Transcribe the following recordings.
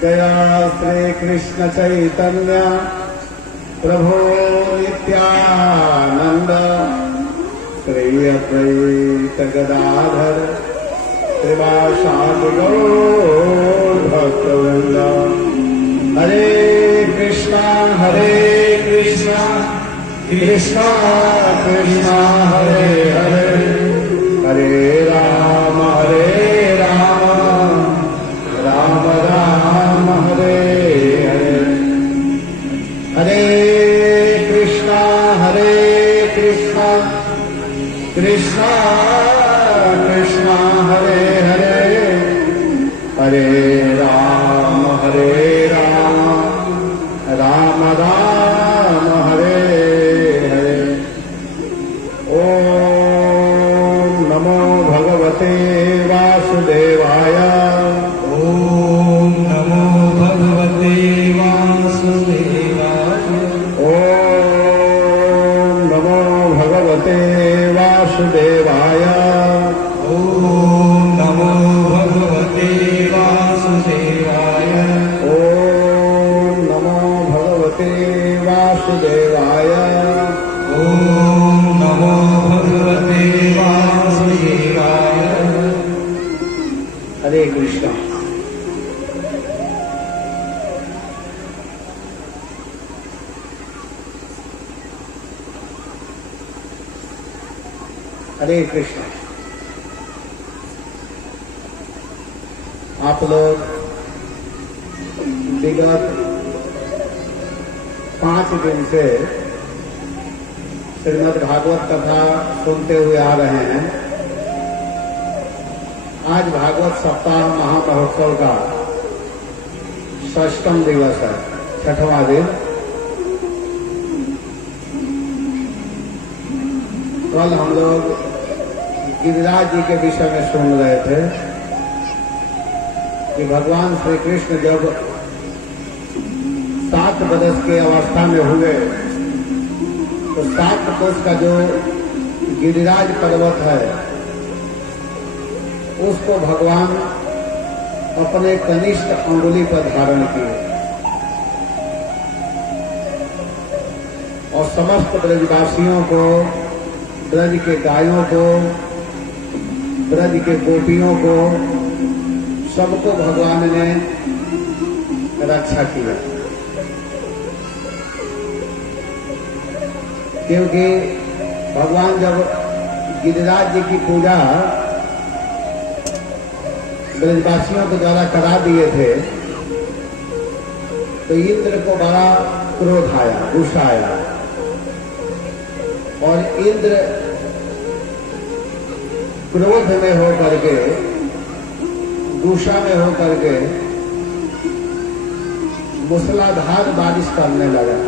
जया श्री कृष्ण चैतन्य प्रभो नित्यानंद श्री अद्वैत गदाधर श्रीवासादि गौर भक्तवृंद। हरे कृष्णा कृष्णा कृष्णा हरे हरे, हरे राम राम राम हरे हरे। हरे कृष्णा कृष्णा कृष्णा हरे हरे, हरे राम राम राम हरे हरे। ओम नमो भगवते वासुदेवाय। ओम नमो भगवते वासुदेवाय। ओम नमो भगवते वासुदेवाय। ओम नमो भगवते वासुदेवाय। ओम नमो भगवते वासुदेवाय। ओम नमो भगवते वासुदेवाय। हरे कृष्णा। हरे कृष्णा। आप लोग विगत 5 दिन से श्रीमद् भागवत कथा सुनते हुए आ रहे हैं। आज भागवत सप्ताह महामहोत्सव का 6वां दिवस है, 6वां दिन। कल हम लोग गिरिराज जी के विषय में सुन रहे थे कि भगवान श्री कृष्ण जब 7 वर्ष के अवस्था में हुए तो 7 कोस का जो गिरिराज पर्वत है उसको भगवान अपने कनिष्ठ अंगुली पर धारण किए और समस्त ब्रजवासियों को, ब्रज के गायों को, ब्रज के गोपियों को, सबको भगवान ने रक्षा किया। क्योंकि भगवान जब गिरिराज जी की पूजा ब्रजवासियों के द्वारा करा दिए थे तो इंद्र को बड़ा क्रोध आया, गुस्सा आया और इंद्र क्रोध में होकर के, गुस्सा में होकर के मूसलाधार बारिश करने लगा।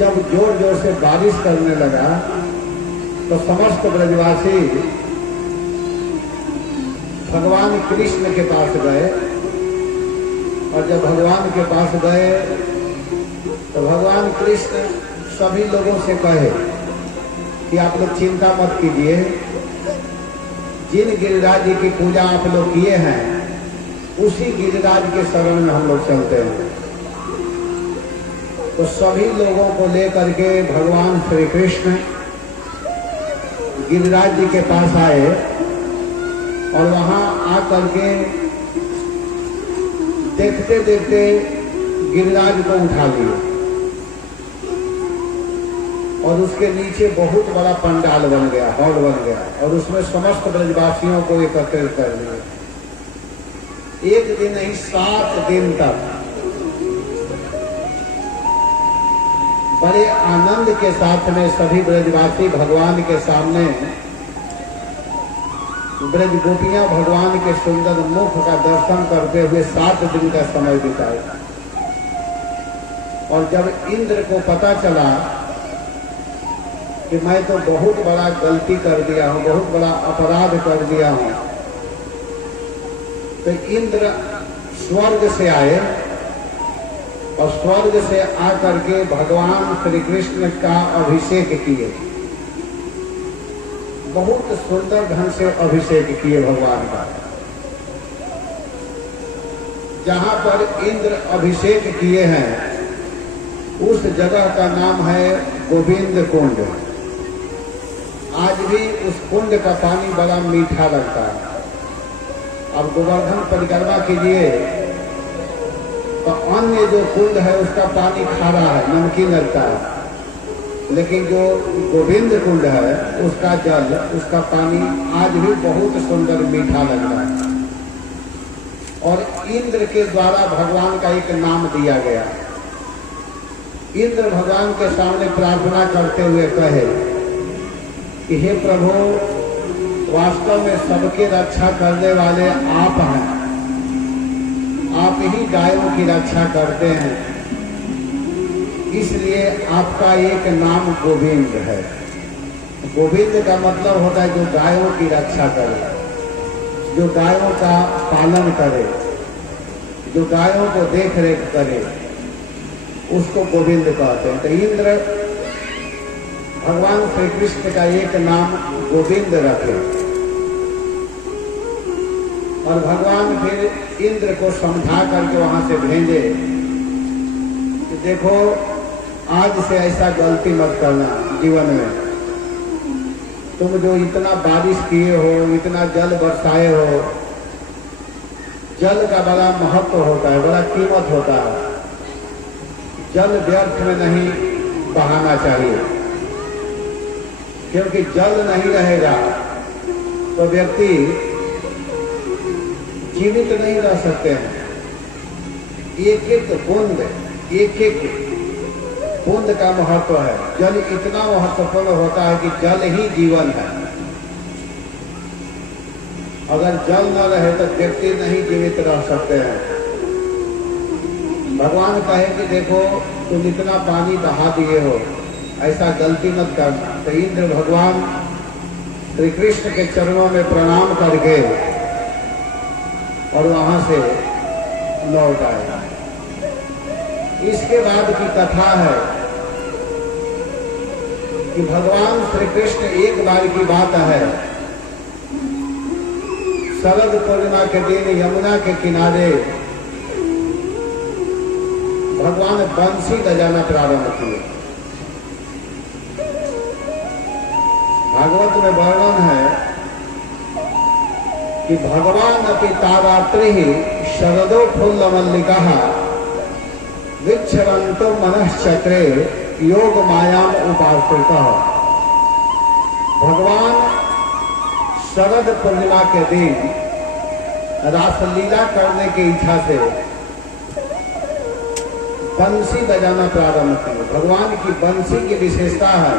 जब जोर जोर से बारिश करने लगा तो समस्त ब्रजवासी भगवान कृष्ण के पास गए और जब भगवान के पास गए तो भगवान कृष्ण सभी लोगों से कहे कि आप लोग चिंता मत कीजिए, जिन गिरिराज जी की पूजा आप लोग किए हैं उसी गिरिराज के शरण में हम लोग चलते हैं। तो सभी लोगों को लेकर के भगवान श्री कृष्ण गिरिराज जी के पास आए और वहां आकर के देखते देखते गिरिराज को उठा लिए और उसके नीचे बहुत बड़ा पंडाल बन गया, हॉल बन गया और उसमें समस्त ब्रजवासियों को एकत्रित कर लिया। एक दिन नहीं 7 दिन तक बड़े आनंद के साथ में सभी ब्रजवासी भगवान के सामने, ब्रज गोपियां भगवान के सुंदर मुख का दर्शन करते हुए 7 दिन का समय बिताए। और जब इंद्र को पता चला कि मैं तो बहुत बड़ा गलती कर दिया हूं, बहुत बड़ा अपराध कर दिया हूं, तो इंद्र स्वर्ग से आए और स्वर्ग से आकर के भगवान श्री कृष्ण का अभिषेक किए। बहुत सुंदर ढंग से अभिषेक किए भगवान का। जहाँ पर इंद्र अभिषेक किए हैं उस जगह का नाम है गोविंद कुंड। आज भी उस कुंड का पानी बड़ा मीठा लगता है। अब गोवर्धन परिक्रमा कीजिए तो अन्य जो कुंड है उसका पानी खारा है, नमकीन लगता है, लेकिन जो गोविंद कुंड है उसका जल, उसका पानी आज भी बहुत सुंदर मीठा लगता है। और इंद्र के द्वारा भगवान का एक नाम दिया गया। इंद्र भगवान के सामने प्रार्थना करते हुए कहे कि हे प्रभु, वास्तव में सबके रक्षा करने वाले आप हैं, आप ही गायों की रक्षा करते हैं, इसलिए आपका एक नाम गोविंद है। गोविंद का मतलब होता है जो गायों की रक्षा करे, जो गायों का पालन करे, जो गायों को देख रेख करे, उसको गोविंद कहते हैं। तो इंद्र भगवान श्री कृष्ण का एक नाम गोविंद रखे और भगवान फिर इंद्र को समझा करके वहां से भेजे कि देखो, आज से ऐसा गलती मत करना जीवन में। तुम जो इतना बारिश किए हो, इतना जल बरसाए हो, जल का बड़ा महत्व होता है, बड़ा कीमत होता है। जल व्यर्थ में नहीं बहाना चाहिए, क्योंकि जल नहीं रहेगा तो व्यक्ति जीवित नहीं रह सकते हैं। एक एक बूंद, एक एक बूंद का महत्व है। जल इतना महत्वपूर्ण होता है कि जल ही जीवन है। अगर जल न रहे तो व्यक्ति नहीं जीवित रह सकते हैं। भगवान कहे कि देखो, तुम इतना पानी बहा दिए हो, ऐसा गलती मत करना। तो इंद्र भगवान श्री कृष्ण के चरणों में प्रणाम करके और वहां से लौट आए। इसके बाद की कथा है कि भगवान श्री कृष्ण, एक बार की बात है, शरद पूर्णिमा के दिन यमुना के किनारे भगवान बंसी बजाना प्रारंभ किए। भागवत में वर्णन है कि भगवान अपि तारात्रि शरदो फुल्ल मल्लिका विच्छरंतो मनश्चक्रे योग मायाम उपाश्रितः। भगवान शरद पूर्णिमा के दिन रासलीला करने की इच्छा से बंसी बजाना प्रारंभ किए। भगवान की बंसी की विशेषता है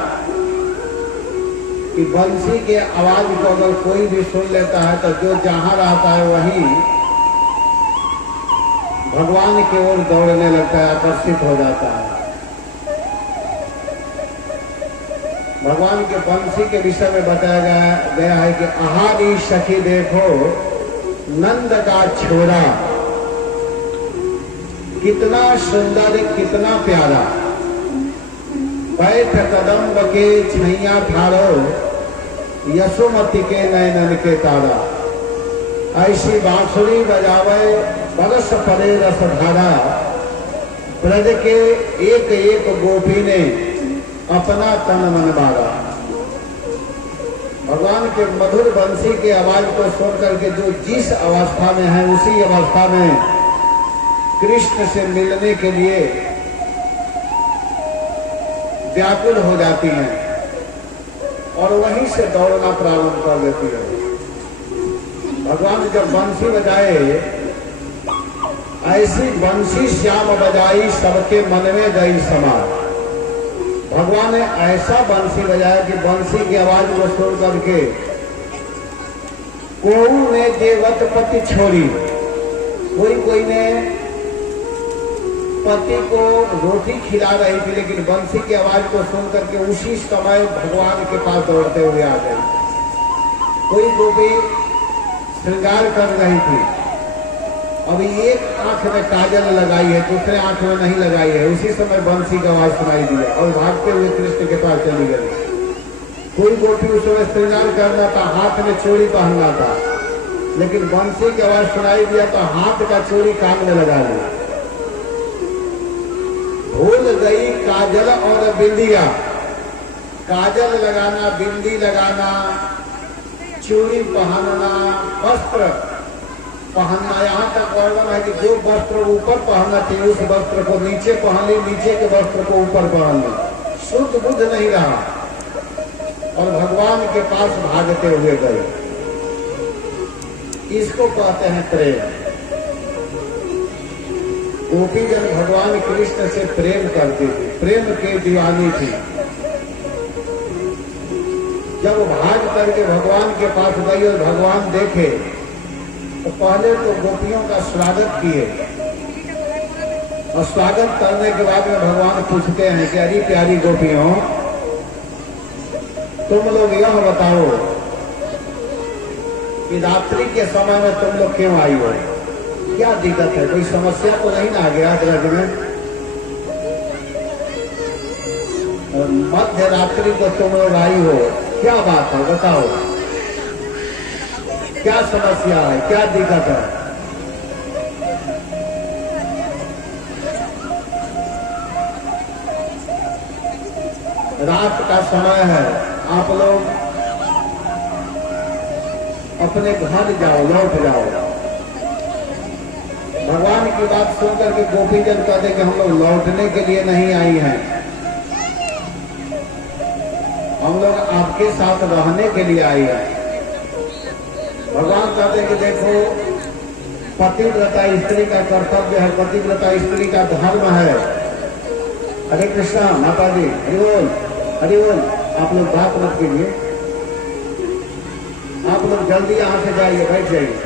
कि बंसी के आवाज को अगर कोई भी सुन लेता है तो जो जहां रहता है वही भगवान की ओर दौड़ने लगता है, आकर्षित हो जाता है। भगवान के बंसी के विषय में बताया गया है कि आहारी सखी देखो नंद का छोरा, कितना सुंदर, कितना प्यारा, बैठ कदम के छैया ठारो, यशोमती के नयनन के तारा। ऐसी बांसुरी बजावे बरस पड़े रसधारा, ब्रज के एक एक गोपी ने अपना तन मन बारा। भगवान के मधुर बंसी के आवाज को सुन करके जो जिस अवस्था में है उसी अवस्था में कृष्ण से मिलने के लिए व्याकुल हो जाती हैं और वहीं से दौड़ना प्रारंभ कर देती है। भगवान जब बंसी बजाए, ऐसी बंसी श्याम बजाई सबके मन में गई समा। भगवान ने ऐसा बंसी बजाया कि बंसी की आवाज को सुन करके कोई ने देवत पति छोड़ी, कोई ने पति को रोटी खिला रही थी, लेकिन बंसी की आवाज को सुन करके उसी समय भगवान के पास दौड़ते हुए आ गई। कोई गोपी श्रृंगार कर रही थी, अभी एक आंख में काजल लगाई है, दूसरे आंख में नहीं लगाई है, उसी समय बंसी की आवाज सुनाई दी और भागते हुए कृष्ण के पास चली गई। कोई गोपी उस समय श्रृंगार करना था, हाथ में चूड़ी पहनना था, लेकिन बंसी की आवाज सुनाई दिया तो हाथ का चूड़ी कान में लगा लिया। भूल गई काजल और बिंदिया, काजल लगाना, बिंदी लगाना, चूड़ी पहनना, वस्त्र पहनना। यहाँ तक वर्णन है कि जो वस्त्र ऊपर पहनना चाहिए उस वस्त्र को नीचे पहन ली, नीचे के वस्त्र को ऊपर पहन ली। शुद्ध बुद्ध नहीं रहा और भगवान के पास भागते हुए गए। इसको कहते हैं प्रेम। गोपीजन भगवान कृष्ण से प्रेम करती थी, प्रेम के दीवानी थी। जब भाग करके भगवान के पास गई और भगवान देखे तो पहले तो गोपियों का स्वागत किए और स्वागत करने के बाद में भगवान पूछते हैं कि अरे प्यारी गोपियों, तुम लोग यह बताओ कि रात्रि के समय में तुम लोग क्यों आई हो? क्या दिक्कत है? कोई समस्या तो नहीं ना आ गया ग्रह में? मध्य रात्रि को तुम लोग आई हो, क्या बात है बताओ, क्या समस्या है, क्या दिक्कत है? रात का समय है, आप लोग अपने घर जाओ, लौट जाओ। भगवान की बात सुनकर के गोपीजन कहते कि हम लोग लौटने के लिए नहीं आई हैं, हम लोग आपके साथ रहने के लिए आई हैं। भगवान कहते कि देखो, पतिव्रता स्त्री का कर्तव्य है, पतिव्रता स्त्री का धर्म है। हरे कृष्णा माता जी, हरि बोल, हरि बोल। आप लोग बात मत कीजिए, आप लोग जल्दी यहाँ से जाइए, बैठ जाइए।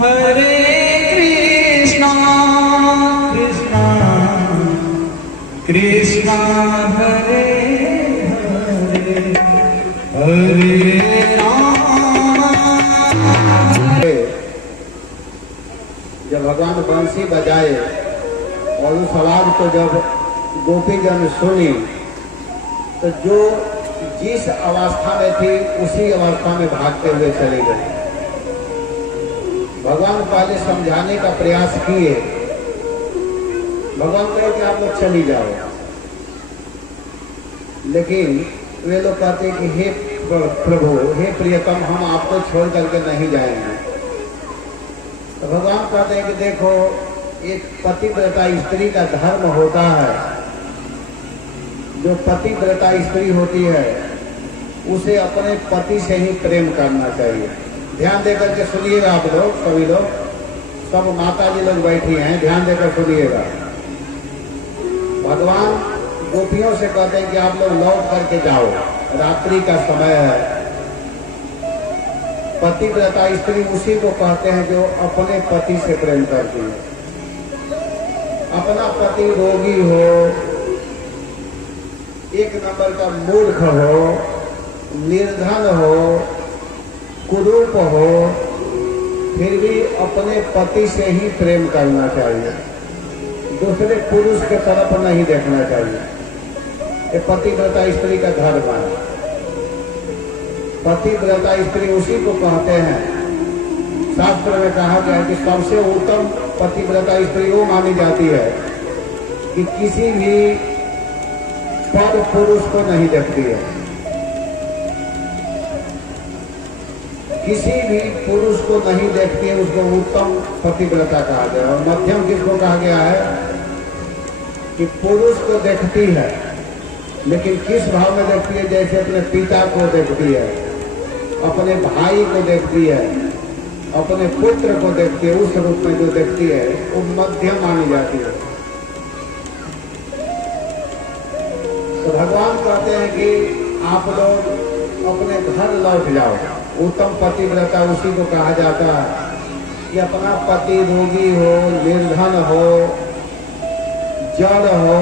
हरे कृष्णा कृष्णा कृष्णा हरे हरे हरे राम। जब भगवान बंसी बजाए और उस आवाज को जब गोपीजन सुनी तो जो जिस अवस्था में थी उसी अवस्था में भागते हुए चले गए। भगवान पहले समझाने का प्रयास किए, भगवान कहे कि आप लोग चली जाओ, लेकिन वे लोग कहते कि हे प्रभु, हे प्रियतम, हम आपको छोड़ करके नहीं जाएंगे। तो भगवान कहते हैं कि देखो, एक पतिव्रता स्त्री का धर्म होता है, जो पतिव्रता स्त्री होती है उसे अपने पति से ही प्रेम करना चाहिए। ध्यान देकर के सुनिएगा आप लोग, सभी लोग, सब माता जी लोग बैठी हैं, ध्यान देकर सुनिएगा। भगवान गोपियों से कहते हैं कि आप लोग लौट करके जाओ, रात्रि का समय है। पतिव्रता स्त्री उसी को कहते हैं जो अपने पति से प्रेम करती है। अपना पति रोगी हो, एक नंबर का मूर्ख हो, निर्धन हो, कुरूप हो, फिर भी अपने पति से ही प्रेम करना चाहिए, दूसरे पुरुष के तरफ नहीं देखना चाहिए। ये पतिव्रता स्त्री का धर्म है। पतिव्रता स्त्री उसी को कहते हैं, शास्त्र में कहा गया है कि सबसे उत्तम पतिव्रता स्त्री वो मानी जाती है कि किसी भी पर पुरुष को नहीं देखती है। किसी भी पुरुष को नहीं देखती है उसको उत्तम पतिव्रता कहा गया। और मध्यम किसको कहा गया है कि पुरुष को देखती है लेकिन किस भाव में देखती है, जैसे अपने पिता को देखती है, अपने भाई को देखती है, अपने पुत्र को देखती है, उस रूप में जो देखती है वो मध्यम मानी जाती है। तो भगवान कहते हैं कि आप लोग अपने घर लौट जाओ। उत्तम पतिव्रता उसी को कहा जाता है कि अपना पति रोगी हो, निर्धन हो, जड़ हो,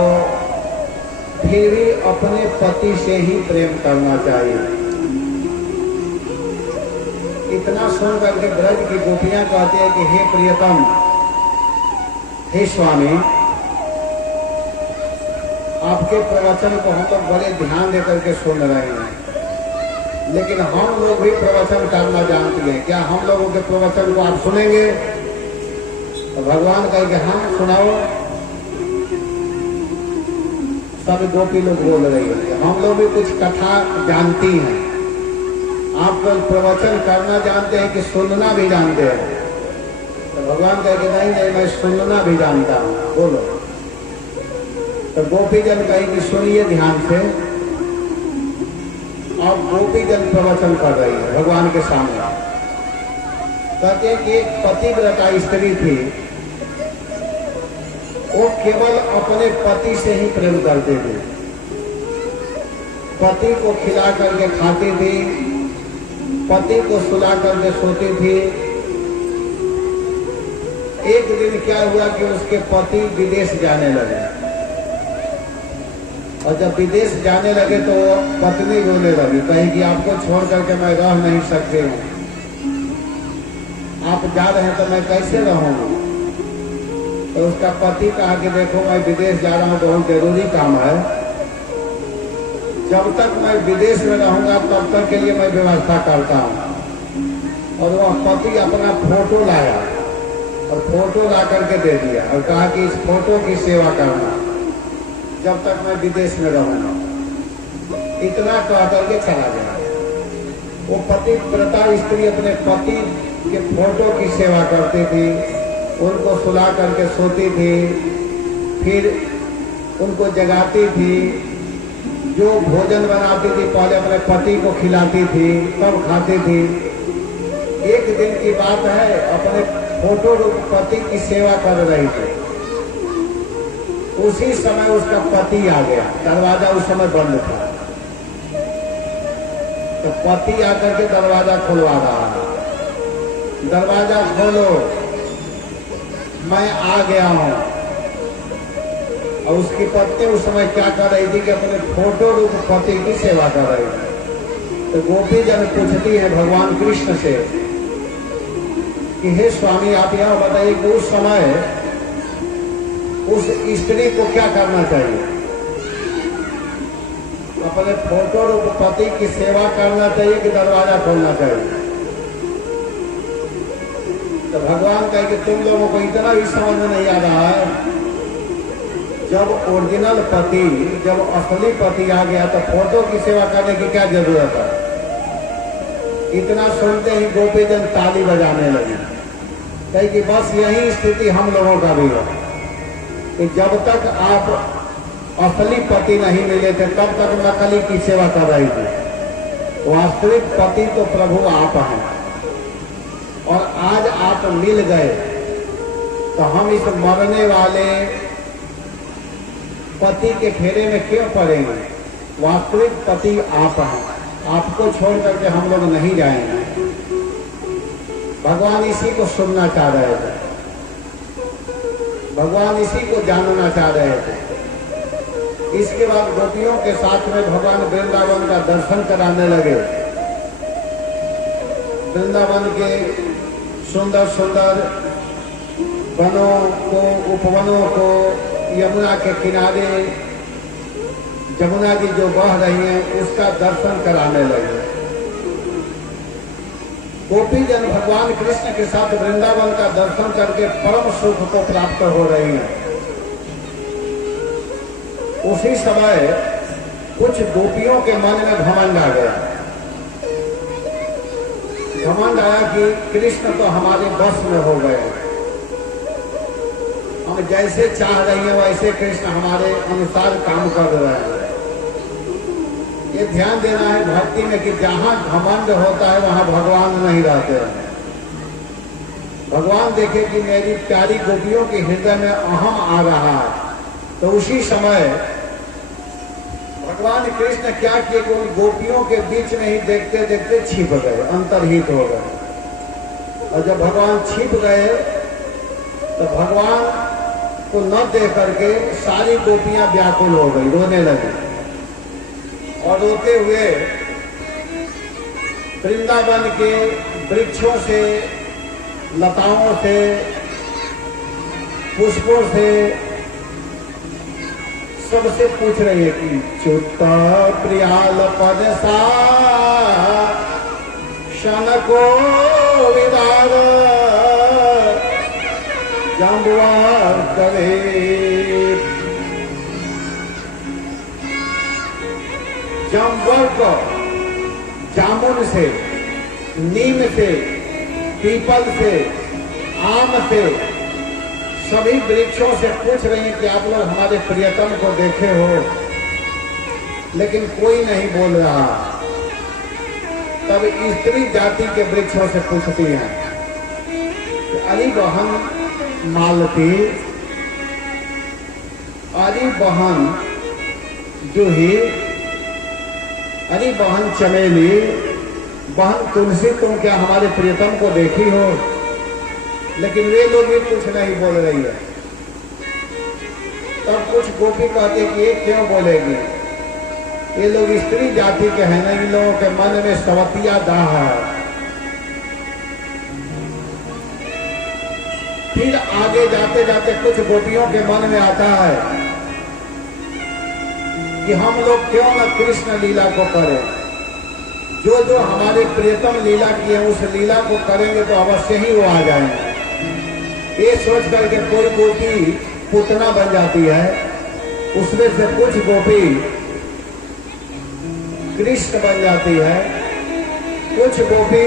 फिर भी अपने पति से ही प्रेम करना चाहिए। इतना सुन करके ब्रज की गोपियां कहती है कि हे प्रियतम, हे स्वामी, आपके प्रवचन को हम लोग बड़े ध्यान देकर के सुन रहे हैं, लेकिन हम लोग भी प्रवचन करना जानते हैं, क्या हम लोगों के प्रवचन को आप सुनेंगे? तो भगवान कहेंगे हाँ सुनाओ। सब गोपी लोग बोल रही है हम लोग भी कुछ कथा जानती हैं। आप लोग प्रवचन करना जानते हैं कि सुनना भी जानते हैं? तो भगवान कहेंगे नहीं नहीं, मैं सुनना भी जानता हूँ, बोलो। तो गोपीजन कहेंगे सुनिए ध्यान से। अब गोपीजन प्रवचन कर रही है भगवान के सामने। कहते हैं कि एक पतिव्रता स्त्री थी, वो केवल अपने पति से ही प्रेम करते थे। पति को खिला करके खाती थी, पति को सुला करके सोती थी। एक दिन क्या हुआ कि उसके पति विदेश जाने लगे, और जब विदेश जाने लगे तो पत्नी रोने लगी, कही कि आपको छोड़ करके मैं रह नहीं सकती हूँ, आप जा रहे हैं तो मैं कैसे रहूंगी? तो उसका पति कहा कि देखो मैं विदेश जा रहा हूँ, बहुत जरूरी काम है, जब तक मैं विदेश में रहूंगा तब तक के लिए मैं व्यवस्था करता हूँ। और वह पति अपना फोटो लाया और फोटो ला करके दे दिया और कहा कि इस फोटो की सेवा करना जब तक मैं विदेश में रहूंगा। इतना कह करके चला गया। वो पतिव्रता स्त्री अपने पति के फोटो की सेवा करती थी, उनको सुला करके सोती थी, फिर उनको जगाती थी, जो भोजन बनाती थी पहले अपने पति को खिलाती थी, तब खाती थी। एक दिन की बात है, अपने फोटो रूप पति की सेवा कर रही थी, उसी समय उसका पति आ गया। दरवाजा उस समय बंद था, तो पति आकर के दरवाजा खुलवा रहा है, दरवाजा खोलो मैं आ गया हूं। और उसकी पत्नी उस समय क्या कर रही थी कि अपने फोटो रूप पति की सेवा कर रही थी। तो गोपी जन पूछती है भगवान कृष्ण से कि हे स्वामी आप यह बताइए कि उस समय उस स्त्री को क्या करना चाहिए? अपने फोटो रूप पति की सेवा करना चाहिए कि दरवाजा खोलना चाहिए? तो भगवान कहे कि तुम लोगों को इतना भी समझ में नहीं आ रहा है, जब ओरिजिनल पति, जब असली पति आ गया तो फोटो की सेवा करने की क्या जरूरत है? इतना सुनते ही गोपीजन ताली बजाने लगी, कहे कि बस यही स्थिति हम लोगों का भी है कि जब तक आप असली पति नहीं मिले थे तब तक नकली की सेवा कर रही थी। वास्तविक पति तो प्रभु आप हैं, और आज आप मिल गए तो हम इस मरने वाले पति के फेरे में क्यों पड़ेंगे? वास्तविक पति आप हैं, आपको छोड़ करके हम लोग नहीं जाएंगे। भगवान इसी को सुनना चाह रहे थे, भगवान इसी को जानना चाह रहे थे। इसके बाद गोपियों के साथ में भगवान वृंदावन का दर्शन कराने लगे। वृंदावन के सुंदर सुंदर वनों को, उपवनों को, यमुना के किनारे जमुना जी जो बह रही है उसका दर्शन कराने लगे। गोपीजन भगवान कृष्ण के साथ वृंदावन का दर्शन करके परम सुख को प्राप्त हो रही हैं। उसी समय कुछ गोपियों के मन में घमंड आ गया। घमंड आया कि कृष्ण तो हमारे बस में हो गए, हम जैसे चाह रही हैं वैसे कृष्ण हमारे अनुसार काम कर रहे हैं। ये ध्यान देना है भक्ति में कि जहां घमंड होता है वहां भगवान नहीं रहते हैं। भगवान देखे कि मेरी प्यारी गोपियों के हृदय में अहम आ रहा है, तो उसी समय भगवान कृष्ण क्या किए कि उन गोपियों के बीच में ही देखते देखते छिप गए, अंतर्हित हो गए। और जब भगवान छिप गए तो भगवान को न देख करके सारी गोपियां व्याकुल हो गई, रोने लगी और रोते हुए वृंदावन के वृक्षों से, लताओं से, पुष्पों से सबसे पूछ रही है कि च्युत प्रियाल पद सा शन को विदार जम्बुआर करे। जम्बर को जामुन से, नीम से, पीपल से, आम से, सभी वृक्षों से पूछ रही हैं कि आप लोग हमारे प्रियतम को देखे हो, लेकिन कोई नहीं बोल रहा। तब स्त्री जाति के वृक्षों से पूछती हैं कि अरे बहन मालती, अरे बहन जूही, अरे बहन चमेली, बहन तुलसी, तुम क्या हमारे प्रियतम को देखी हो? लेकिन वे लोग भी कुछ नहीं बोल रही है। तब कुछ गोपी कहते कि ये क्यों बोलेगी, ये लोग स्त्री जाति के हैं ना, इन लोगों के मन में सवतिया दाह है। फिर आगे जाते जाते कुछ गोपियों के मन में आता है कि हम लोग क्यों न कृष्ण लीला को करें, जो जो हमारे प्रियतम लीला की है उस लीला को करेंगे तो अवश्य ही वो आ जाएंगे। ये सोच करके कोई गोपी पुतना बन जाती है, उसमें से कुछ गोपी कृष्ण बन जाती है, कुछ गोपी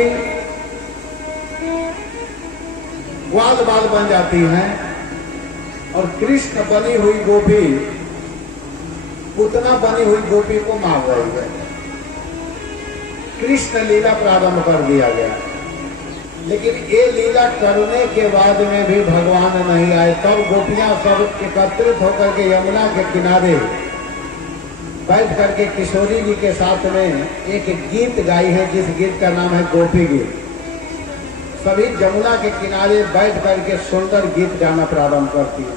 ग्वाल बाल बन जाती हैं, और कृष्ण बनी हुई गोपी पुतना बनी हुई गोपी को मार रही है। कृष्ण लीला प्रारंभ कर दिया गया, लेकिन ये लीला करने के बाद में भी भगवान नहीं आए। तब गोपियां सब एकत्रित होकर के यमुना के किनारे बैठ करके किशोरी जी के साथ में एक गीत गाई है, जिस गीत का नाम है गोपी गीत। सभी यमुना के किनारे बैठ करके सुंदर गीत गाना प्रारंभ करती है।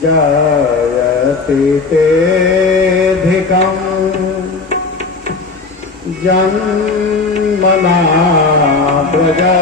जयति तेधिकं जन्मना प्रजा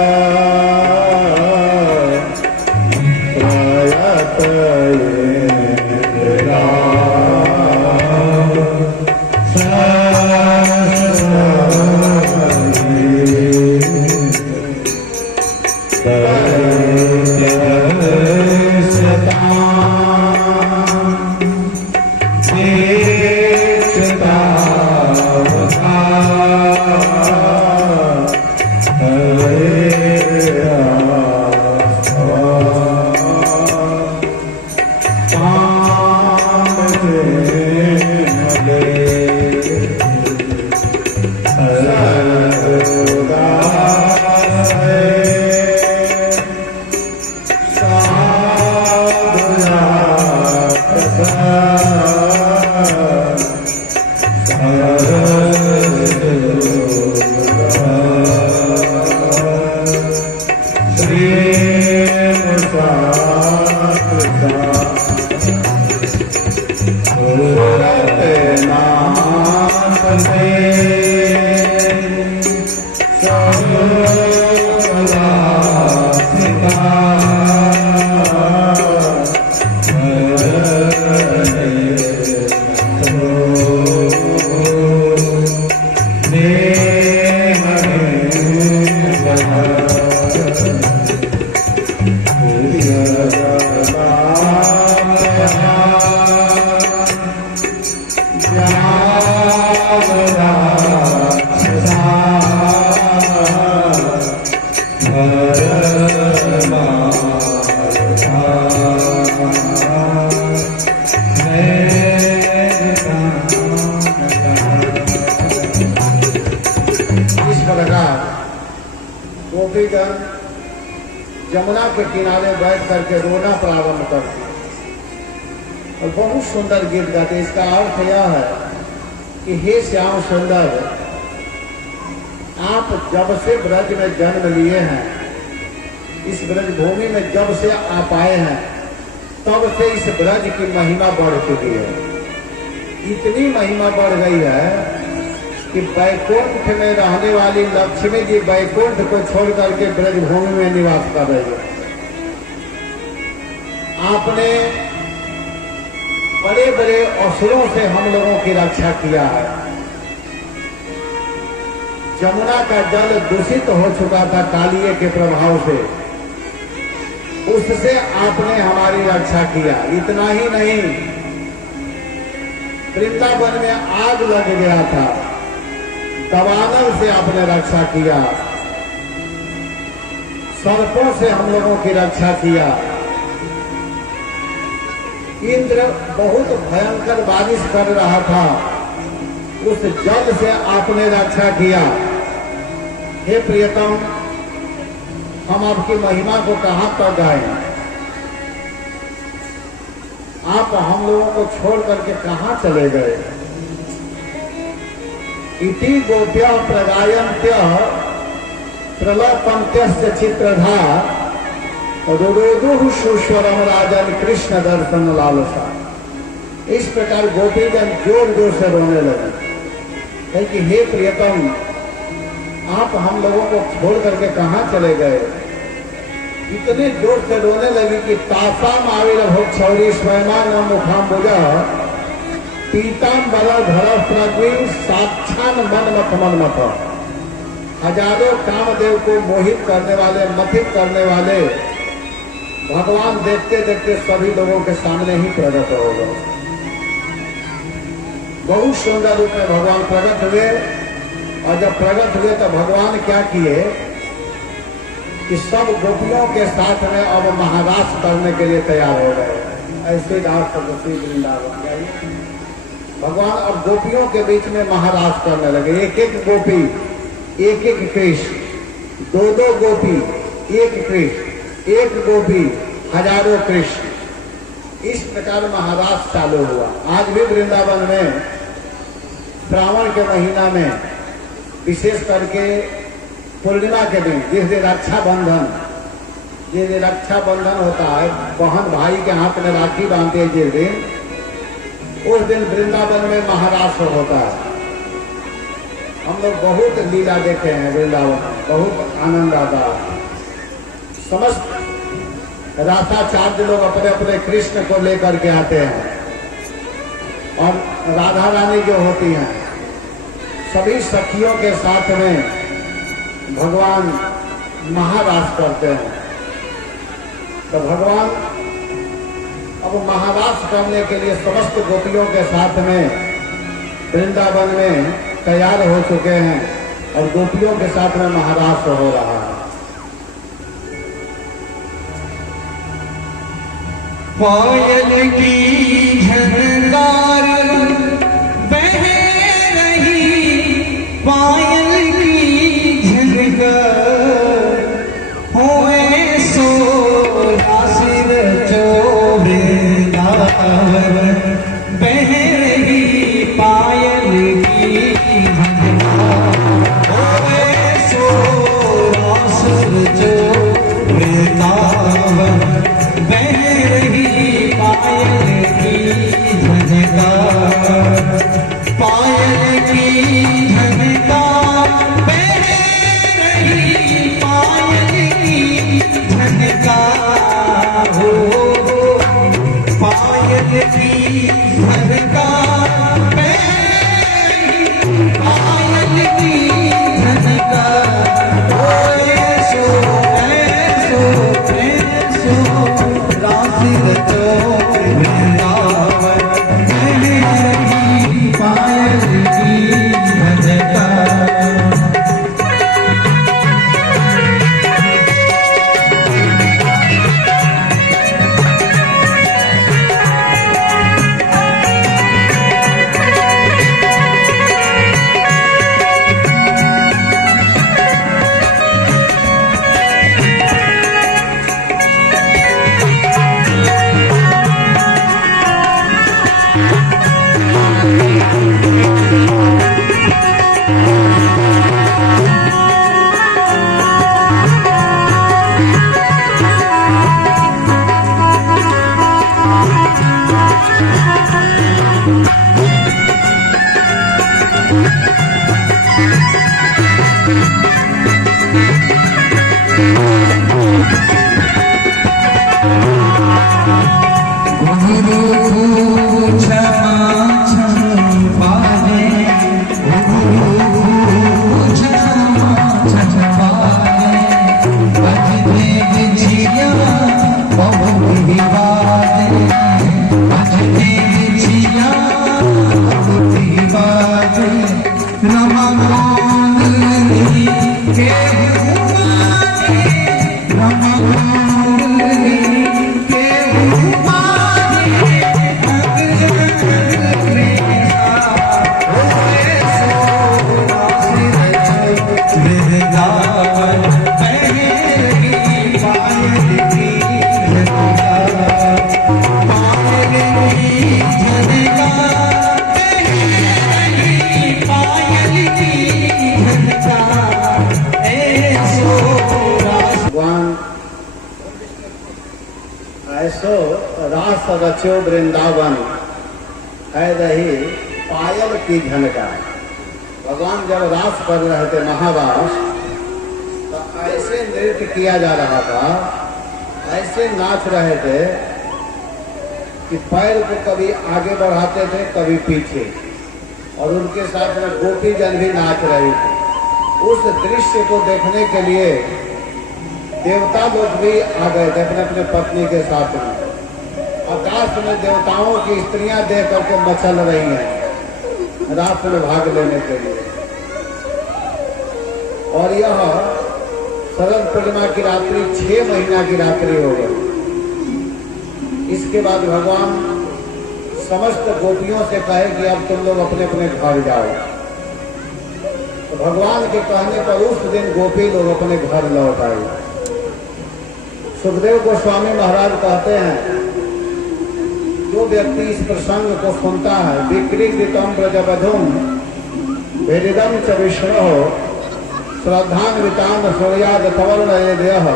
जमुना के किनारे बैठ करके रोना प्रारंभ कर दिया और बहुत सुंदर गीत गाते। इसका अर्थ यह है कि हे श्याम सुंदर, आप जब से ब्रज में जन्म लिए हैं, इस ब्रज भूमि में जब से आप आए हैं, तब से इस ब्रज की महिमा बढ़ चुकी है। इतनी महिमा बढ़ गई है कि बैकुंठ में रहने वाली लक्ष्मी जी बैकुंठ को छोड़ करके ब्रजभूमि में निवास कर रही है। आपने बड़े बड़े असुरों से हम लोगों की रक्षा किया है। जमुना का जल दूषित हो चुका था कालिए के प्रभाव से, उससे आपने हमारी रक्षा किया। इतना ही नहीं, वृंदावन में आग लग गया था, दवानल से आपने रक्षा किया, सर्पों से हम लोगों की रक्षा किया। इंद्र बहुत भयंकर बारिश कर रहा था, उस जल से आपने रक्षा किया। हे प्रियतम, हम आपकी महिमा को कहां तक गाएं? आप हम लोगों को छोड़ करके कहां चले गए? इति गोप्य प्रगायन्त्य प्रलपन्त्यस्य चित्रधा रुरोदुः सुस्वरम राजन कृष्ण दर्शन लालसा। इस प्रकार गोपीगण जोर जोर से रोने लगे कि हे प्रियतम, आप हम लोगों को छोड़ करके कहां चले गए? इतने जोर से रोने लगी कि तासाम आविर्भव क्षौरी स्वयं मुखाम्बुजा पीताम्बर धर प्रवीण साक्षान मन मत। हजारों कामदेव को मोहित करने वाले, मथित करने वाले भगवान देखते देखते सभी लोगों के सामने ही प्रकट हो गए। बहुत सुंदर रूप में भगवान प्रकट हुए, और जब प्रकट हुए तो भगवान क्या किए कि सब गोपियों के साथ में अब महारास करने के लिए तैयार हो गए। ऐसे वृंदावन भगवान अब गोपियों के बीच में महारास करने लगे। एक एक गोपी, एक एक कृष्ण, दो दो गोपी, एक कृष्ण, एक गोपी, हजारों कृष्ण। इस प्रकार महारास चालू हुआ। आज भी वृंदावन में श्रावण के महीना में, विशेष करके पूर्णिमा के दिन, जिस दिन रक्षाबंधन, जिस दिन रक्षाबंधन होता है, बहन भाई के हाथ में राखी बांधते हैं जिस दिन, उस दिन वृंदावन में महारास होता है। हम लोग बहुत लीला देखे हैं वृंदावन, बहुत आनंद आता है। समस्त राधाचार्य लोग अपने अपने कृष्ण को लेकर के आते हैं, और राधा रानी जो होती हैं सभी सखियों के साथ में भगवान महारास करते हैं। तो भगवान अब महारास करने के लिए समस्त गोपियों के साथ में वृंदावन में तैयार हो चुके हैं, और गोपियों के साथ में महारास हो रहा है। पायल की झनकार बह रही, पायल की झनकार होए सो रासिर चोरे दावन बह रही, पायल की झनकार होए सो रासिर चोरे दावन बह रही, पायल की झनकार, पायल की झनकार बह रही, पायल की झनकार हो, पायल की झनकार बह रही, पायल की झनकार होए सो रासिर चोरे वृंदावन बह रही, पायल की झनकार। ऐसो रास रचो वृंदावन है रही पायल की झनका। भगवान जब रास कर रहे थे महारास, तो ऐसे नृत्य किया जा रहा था, ऐसे नाच रहे थे कि पैर को कभी आगे बढ़ाते थे कभी पीछे, और उनके साथ में गोपी जन भी नाच रही थी। उस दृश्य को देखने के लिए देवता लोग भी आ गए थे अपने अपने पत्नी के साथ में। आकाश में देवताओं की स्त्रियां देख करके मचल रही हैं रात में भाग लेने के लिए। और यह शरद पूर्णिमा की रात्रि 6 महीना की रात्रि हो गई। इसके बाद भगवान समस्त गोपियों से कहे कि अब तुम लोग अपने अपने घर जाओ। तो भगवान के कहने पर उस दिन गोपी लोग अपने घर लौट आए। सुखदेव गोस्वामी महाराज कहते हैं, जो व्यक्ति इस प्रसंग को सुनता है, विक्रीडितम ब्रजबधुम वेदिदम च विष्णु श्रद्धान्वितान सूर्याद तवर्णयेद्यः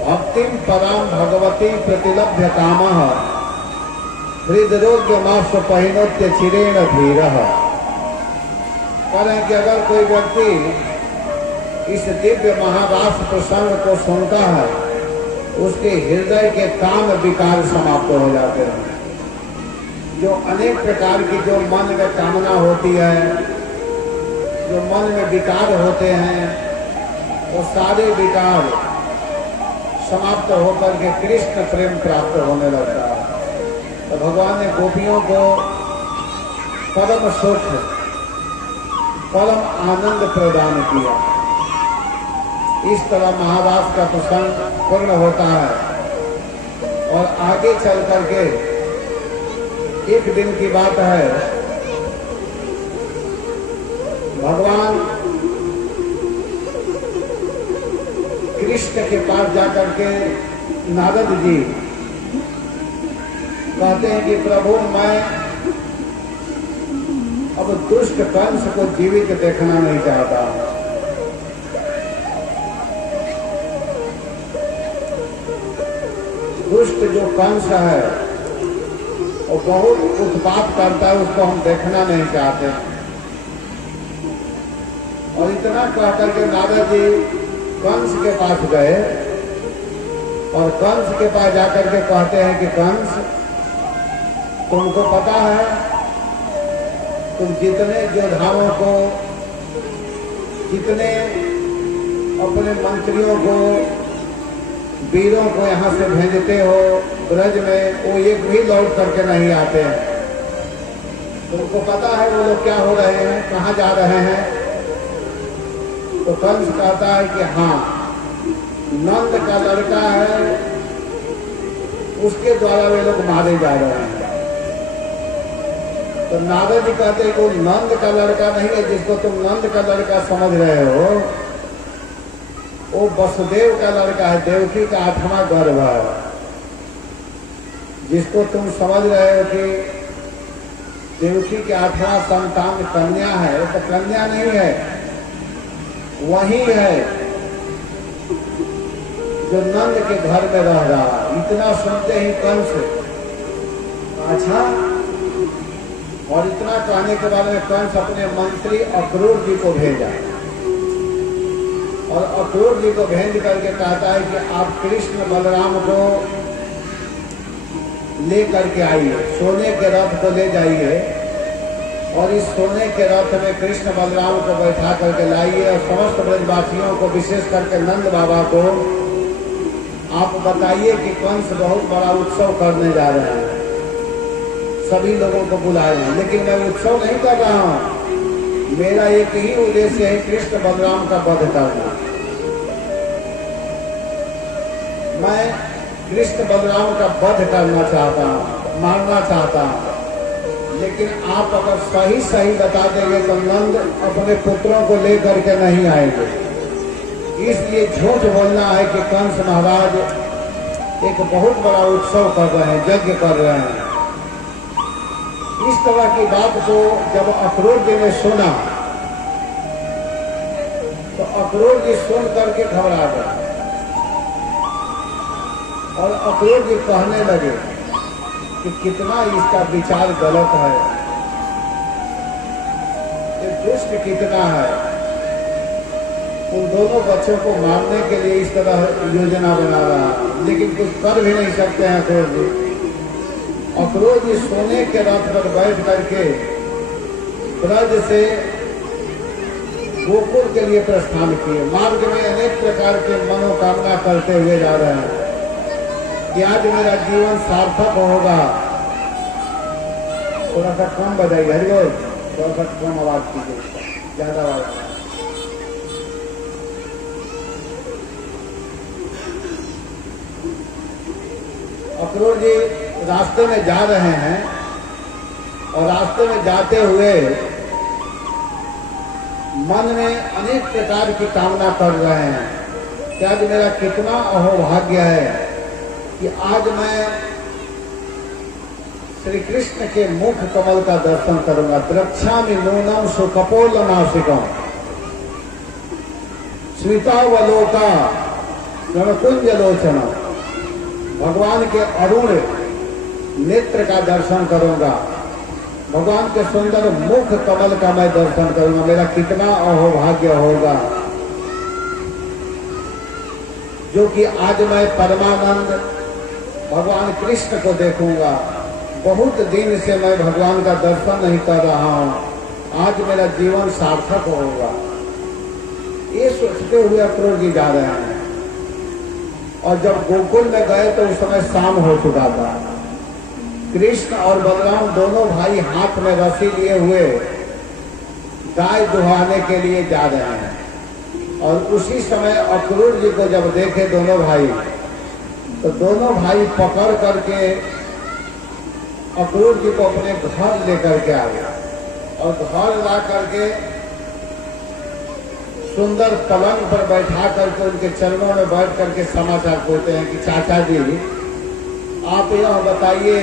भक्तिम पराम भगवती प्रतिलभ्य कामः हृदरोग्यमास्व पहिनोत्य चिरेण धीरः। करें कि अगर कोई व्यक्ति इस दिव्य महारास प्रसंग को सुनता है, उसके हृदय के काम विकार समाप्त हो जाते हैं। जो अनेक प्रकार की जो मन में कामना होती है, जो मन में विकार होते हैं, वो सारे विकार समाप्त होकर के कृष्ण प्रेम प्राप्त होने लगता है। तो भगवान ने गोपियों को परम सुख, परम आनंद प्रदान किया। इस तरह महारास का प्रसंग पूर्ण होता है। और आगे चल करके एक दिन की बात है, भगवान कृष्ण के पास जाकर के नारद जी कहते हैं कि प्रभु, मैं अब दुष्ट कंस को जीवित देखना नहीं चाहता। दुष्ट जो कंस है वो बहुत उत्पात करता है, उसको हम देखना नहीं चाहते। और इतना कह करके नारद जी कंस के पास गए और कंस के पास जाकर के कहते हैं कि कंस, तुमको पता है तुम जितने योद्धाओं को, जितने अपने मंत्रियों को, वीरों को यहाँ से भेजते हो ब्रज में, वो एक भी लौट करके नहीं आते हैं। तुमको पता है वो लोग क्या हो रहे हैं, कहाँ जा रहे हैं? तो कंस कहता है कि हाँ, नंद का लड़का है, उसके द्वारा वे लोग मारे जा रहे हैं। तो नारद जी कहते हैं कि वो नंद का लड़का नहीं है, जिसको तुम नंद का लड़का समझ रहे हो, वो वसुदेव का लड़का है, देवकी का 8वां गर्भ है। जिसको तुम समझ रहे हो कि देवकी के 8वां संतान कन्या है, तो कन्या नहीं है, वही है जो नंद के घर में रह रहा। इतना सुनते ही कंस अच्छा, और इतना कहने के बाद में कंस अपने मंत्री अक्रूर जी को भेजा, और अक्रूर जी को भेज करके कहता है कि आप कृष्ण बलराम को ले करके आइए, सोने के रथ को ले जाइए, और इस सोने के रथ में कृष्ण बलराम को बैठा करके लाइए, और समस्त ब्रजवासियों को, विशेष करके नंद बाबा को आप बताइए कि कंस बहुत बड़ा उत्सव करने जा रहे हैं, सभी लोगों को बुलाए हैं। लेकिन मैं उत्सव नहीं कर रहा हूं, मेरा एक ही उद्देश्य है, कृष्ण बलराम का वध करना। मैं कृष्ण बलराम का वध करना चाहता हूं, मारना चाहता हूं। लेकिन आप अगर सही सही बता देंगे तो नंद अपने पुत्रों को लेकर के नहीं आएंगे, इसलिए झूठ बोलना है कि कंस महाराज एक बहुत बड़ा उत्सव कर रहे हैं, यज्ञ कर रहे हैं। इस तरह की बात को जब अक्रूर जी ने सुना तो अक्रूर जी सुन करके घबरा गए, और अक्रूर जी कहने लगे कि कितना इसका विचार गलत है, ये दुष्ट कितना है, उन दोनों बच्चों को मारने के लिए इस तरह योजना बना रहा, लेकिन कुछ कर भी नहीं सकते हैं अक्रूर जी। अक्रूर जी सोने के रथ पर बैठ करके ब्रज से गोकुल के लिए प्रस्थान किए। मार्ग में अनेक प्रकार के मनोकामना करते हुए जा रहे हैं कि आज मेरा जीवन सार्थक होगा। थोड़ा सा कम बजाइए, हरिबोल, थोड़ा सा कम आवाज कीजिए, ज्यादा आवाज। अक्रूर जी रास्ते में जा रहे हैं, और रास्ते में जाते हुए मन में अनेक प्रकार की कामना कर रहे हैं कि आज मेरा कितना अहोभाग्य है कि आज मैं श्री कृष्ण के मुख कमल का दर्शन करूंगा। द्रक्षामि नूनम सुकपोल नासिकम स्मितावलोका गणकुंज लोचना, भगवान के अरुण नेत्र का दर्शन करूंगा, भगवान के सुंदर मुख कमल का मैं दर्शन करूंगा। मेरा कितना अहोभाग्य होगा जो कि आज मैं परमानंद भगवान कृष्ण को देखूंगा। बहुत दिन से मैं भगवान का दर्शन नहीं कर रहा हूं, आज मेरा जीवन सार्थक होगा। ये सोचते हुए अक्रूर जी जा रहे हैं, और जब गोकुल में गए तो उस समय शाम हो चुका था। कृष्ण और बलराम दोनों भाई हाथ में रस्सी लिए हुए गाय दुहाने के लिए जा रहे हैं, और उसी समय अक्रूर जी को जब देखे दोनों भाई, तो दोनों भाई पकड़ करके अक्रूर जी को अपने घर लेकर के आ गया, और घर ला करके सुंदर पलंग पर बैठा करके उनके चरणों में बैठ करके समाचार पूछते हैं कि चाचा जी आप यह बताइए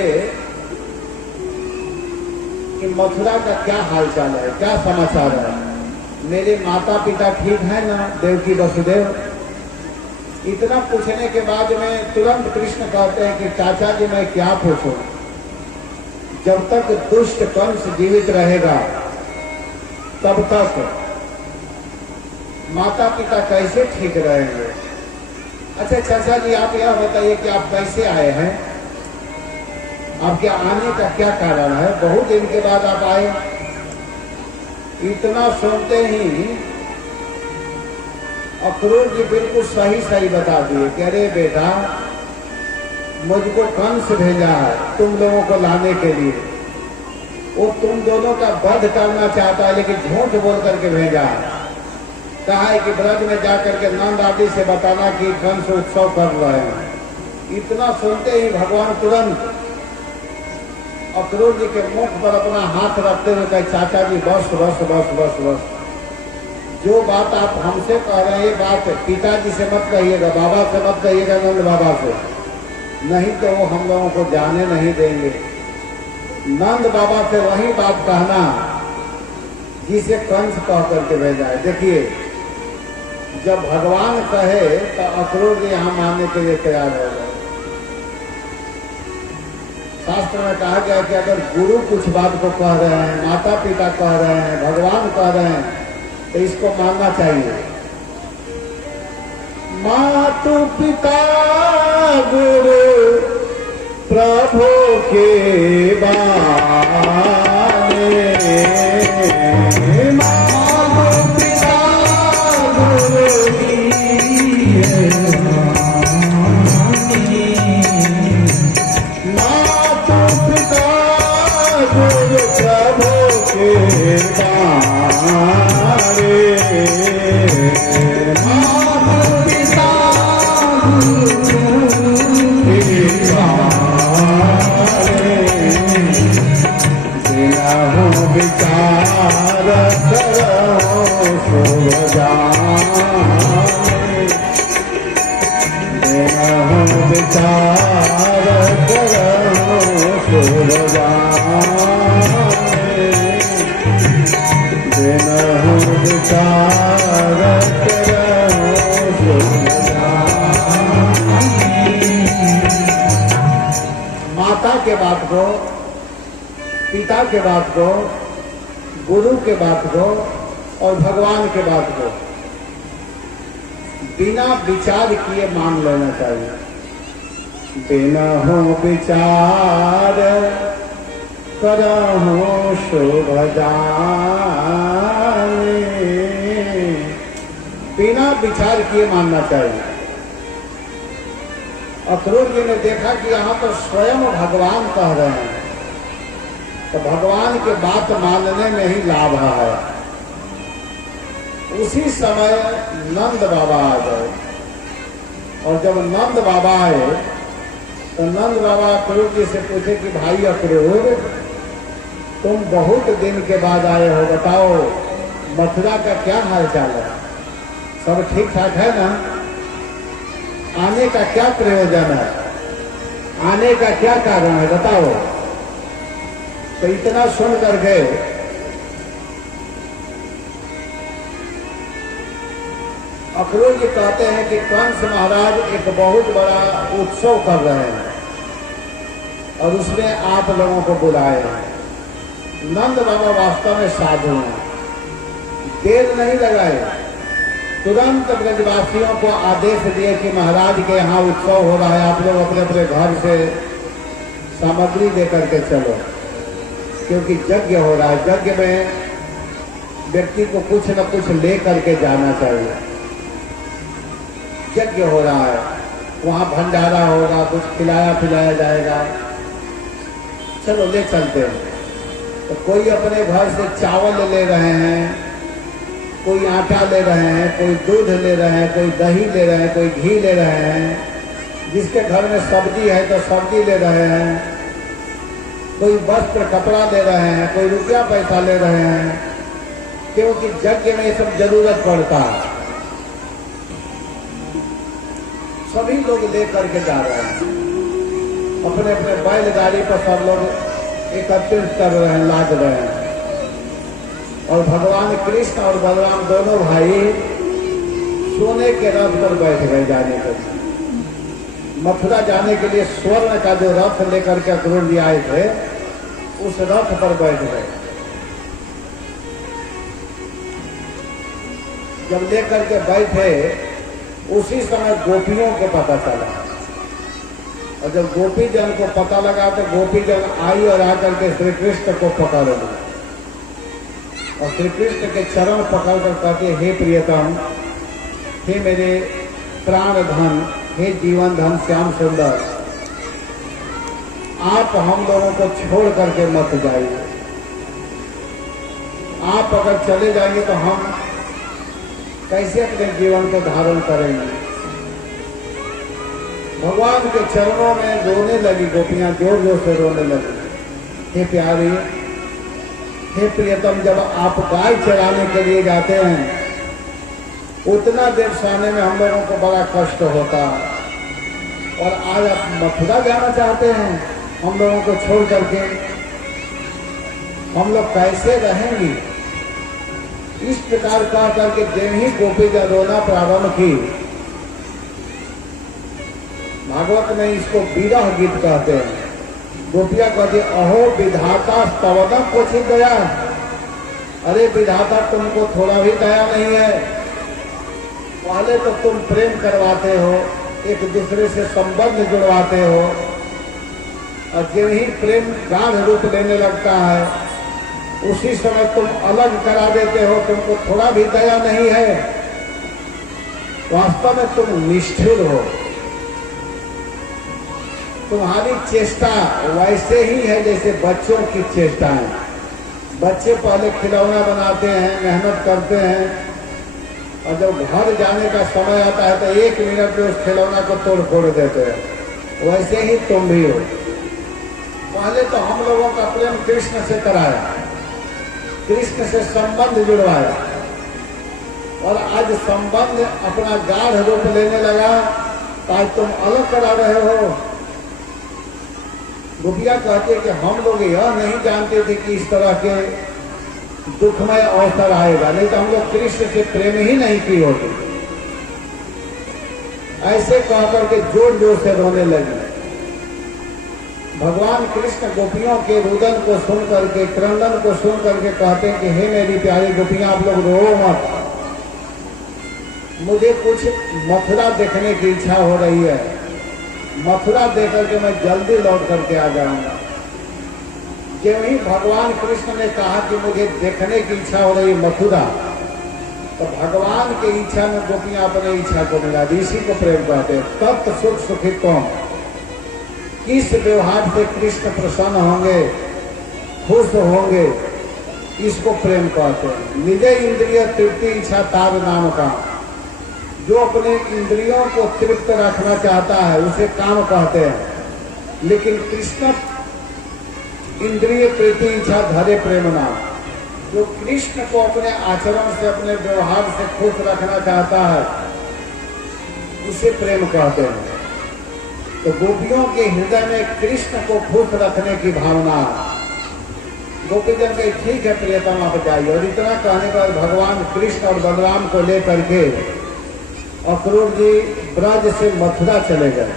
कि मथुरा का क्या हालचाल है, क्या समाचार है, मेरे माता पिता ठीक है ना, देवकी वसुदेव। इतना पूछने के बाद में तुरंत कृष्ण कहते हैं कि चाचा जी मैं क्या पूछूं, जब तक दुष्ट कंस जीवित रहेगा तब तक माता पिता कैसे ठीक रहेंगे। अच्छा चाचा जी आप यह बताइए कि आप कैसे आए हैं, आपके आने का क्या कारण है, बहुत दिन के बाद आप आए। इतना सुनते ही अक्रूर जी बिल्कुल सही सही बता दिए कि अरे बेटा मुझको कंस भेजा है तुम लोगों को लाने के लिए, वो तुम दोनों का वध करना चाहता है, लेकिन झूठ बोल करके भेजा है। कहा है कि ब्रज में जाकर के नंद आदि से बताना कि कंस उत्सव कर रहे हैं। इतना सुनते ही भगवान तुरंत अक्रूर जी के मुख पर अपना हाथ रखते हुए कहे चाचा जी बस बस बस बस बस, जो बात आप हमसे कह रहे हैं ये बात पिताजी से मत कहिएगा, बाबा से मत कहिएगा, नंद बाबा से, नहीं तो वो हम लोगों को जाने नहीं देंगे। नंद बाबा से वही बात कहना जिसे कंस कह करके भेजा है। देखिए जब भगवान कहे तो अक्रूर जी यहाँ मानने के लिए तैयार हो गए। शास्त्र में कहा गया कि अगर गुरु कुछ बात को कह रहे हैं, माता पिता कह रहे हैं, भगवान कह रहे हैं, तो इसको मानना चाहिए। मातु पिता गुरु प्रभु के बाने, मातु पिता गुरु मातु पिता गुरु प्रभु के बाने, मातु पिता गुरु विचार करो शुभ जाने, विचार करो शुभ जाने, विचार करो शुभ जाने। माता के बात को, पिता के बात को, गुरु के बात को और भगवान के बात को बिना विचार किए मान लेना चाहिए। बिना हो विचार करहु शुभ जाने, बिना विचार किए मानना चाहिए। अक्रूर जी ने देखा कि यहाँ तो स्वयं भगवान कह रहे हैं, तो भगवान के बात मानने में ही लाभ है। उसी समय नंद बाबा आ गए, और जब नंद बाबा आए तो नंद बाबा अक्रूर जी से पूछे कि भाई अक्रूर, तुम बहुत दिन के बाद आए हो, बताओ मथुरा का क्या हाल चाल है? सब ठीक ठाक है ना? आने का क्या प्रयोजन है? आने का क्या कारण है, बताओ। तो इतना सुन करके अक्रूर जी कहते हैं कि कंस महाराज एक बहुत बड़ा उत्सव कर रहे हैं और उसमें आप लोगों को बुलाए हैं। नंद बाबा वास्तव में साधु हैं, देर नहीं लगाए, तुरंत ब्रजवासियों को आदेश दिए कि महाराज के यहाँ उत्सव हो रहा है, आप लोग अपने अपने घर से सामग्री लेकर के चलो, क्योंकि यज्ञ हो रहा है। यज्ञ में व्यक्ति को कुछ न कुछ ले करके जाना चाहिए। यज्ञ हो रहा है, वहाँ भंडारा होगा, कुछ खिलाया पिलाया जाएगा, चलो ले चलते हैं। तो कोई अपने घर से चावल ले रहे हैं, कोई आटा ले रहे हैं, कोई दूध ले रहे हैं, कोई दही ले रहे हैं, कोई घी ले रहे हैं, जिसके घर में सब्जी है तो सब्जी ले रहे हैं, कोई वस्त्र कपड़ा ले रहे हैं, कोई रुपया पैसा ले रहे हैं, क्योंकि यज्ञ में ये सब जरूरत पड़ता है। सभी लोग ले करके जा रहे हैं, अपने अपने बैलगाड़ी पर सब लोग एकत्रित कर रहे हैं, लाद रहे हैं। और भगवान कृष्ण और बलराम दोनों भाई सोने के रथ पर बैठ गए जाने के लिए। मथुरा जाने के लिए स्वर्ण का जो रथ लेकर के अक्रूर जी आए थे, उस रथ पर बैठ गए। जब लेकर के बैठे, उसी समय गोपियों को पता चला, और जब गोपी जन को पता लगा तो गोपी जन आई और आकर के श्री कृष्ण को पकड़ ली और श्री कृष्ण के चरण पकड़ कर कहते, हे प्रियतम, हे मेरे प्राण धन, हे जीवन धन श्याम सुंदर, आप हम लोगों को छोड़ करके मत जाइए। आप अगर चले जाएंगे तो हम कैसे अपने जीवन को धारण करेंगे। भगवान के चरणों में रोने लगी गोपियां, जोर जोर से रोने लगी। हे प्यारी, हे प्रियतम, जब आप गाय चराने के लिए जाते हैं, उतना देर सोने में हम लोगों को बड़ा कष्ट होता, और आज आप मथुरा जाना चाहते हैं हम लोगों को छोड़ करके, हम लोग कैसे रहेंगे। इस प्रकार कह करके देवी गोपी जब रोना प्रारंभ की, भागवत में इसको विरह गीत कहते हैं। गोपिया कहती अहो विधाता स्तवदम क्वचित दया। अरे विधाता तुमको थोड़ा भी दया नहीं है। पहले तो तुम प्रेम करवाते हो, एक दूसरे से संबंध जुड़वाते हो, और जब ही प्रेम गाढ़ रूप लेने लगता है उसी समय तुम अलग करा देते हो। तुमको थोड़ा भी दया नहीं है। वास्तव में तुम निष्ठुर हो। तुम्हारी चेष्टा वैसे ही है जैसे बच्चों की चेष्टा है। बच्चे पहले खिलौना बनाते हैं, मेहनत करते हैं, और जब घर जाने का समय आता है तो 1 मिनट में उस खिलौना को तोड़ फोड़ देते हैं। वैसे ही तुम भी हो। पहले तो हम लोगों का प्रेम कृष्ण से कराया, कृष्ण से संबंध जुड़वाया, और आज संबंध अपना गाढ़ रूप लेने लगा तो आज तुम अलग करा रहे हो। गोपिया कहते कि हम लोग यह नहीं जानते थे कि इस तरह के दुखमय अवसर आएगा, नहीं तो हम लोग कृष्ण से प्रेम ही नहीं की होती। ऐसे कह करके जोर जोर से रोने लगी। भगवान कृष्ण गोपियों के रुदन को सुन करके, क्रंदन को सुन करके कहते हैं कि हे मेरी प्यारी गोपियां, आप लोग रो मत। मुझे कुछ मथुरा देखने की इच्छा हो रही है। मथुरा देख करके मैं जल्दी लौट करके आ जाऊंगा। जब ही भगवान कृष्ण ने कहा कि मुझे देखने की इच्छा हो रही है मथुरा, तो भगवान की इच्छा में गोपियां अपने इच्छा को मिला दी। इसी को प्रेम कहते हैं। तत्व सुख सुखित्वम। किस व्यवहार से कृष्ण प्रसन्न होंगे, खुश होंगे, इसको प्रेम कहते हैं। निजे इंद्रिय तृप्ति इच्छा तार नाम का। जो अपने इंद्रियों को तृप्त रखना चाहता है उसे काम कहते हैं। लेकिन कृष्ण इंद्रिय प्रीति इच्छा धरे प्रेम नाम। जो कृष्ण को अपने आचरण से, अपने व्यवहार से खुश रखना चाहता है उसे प्रेम कहते हैं। तो गोपियों के हृदय में कृष्ण को खुश रखने की भावना। गोपीजन के ठीक है प्रियतम आप जाइए। और इतना कहने पर भगवान कृष्ण और बलराम को लेकर के अक्रूर जी ब्रज से मथुरा चले गए।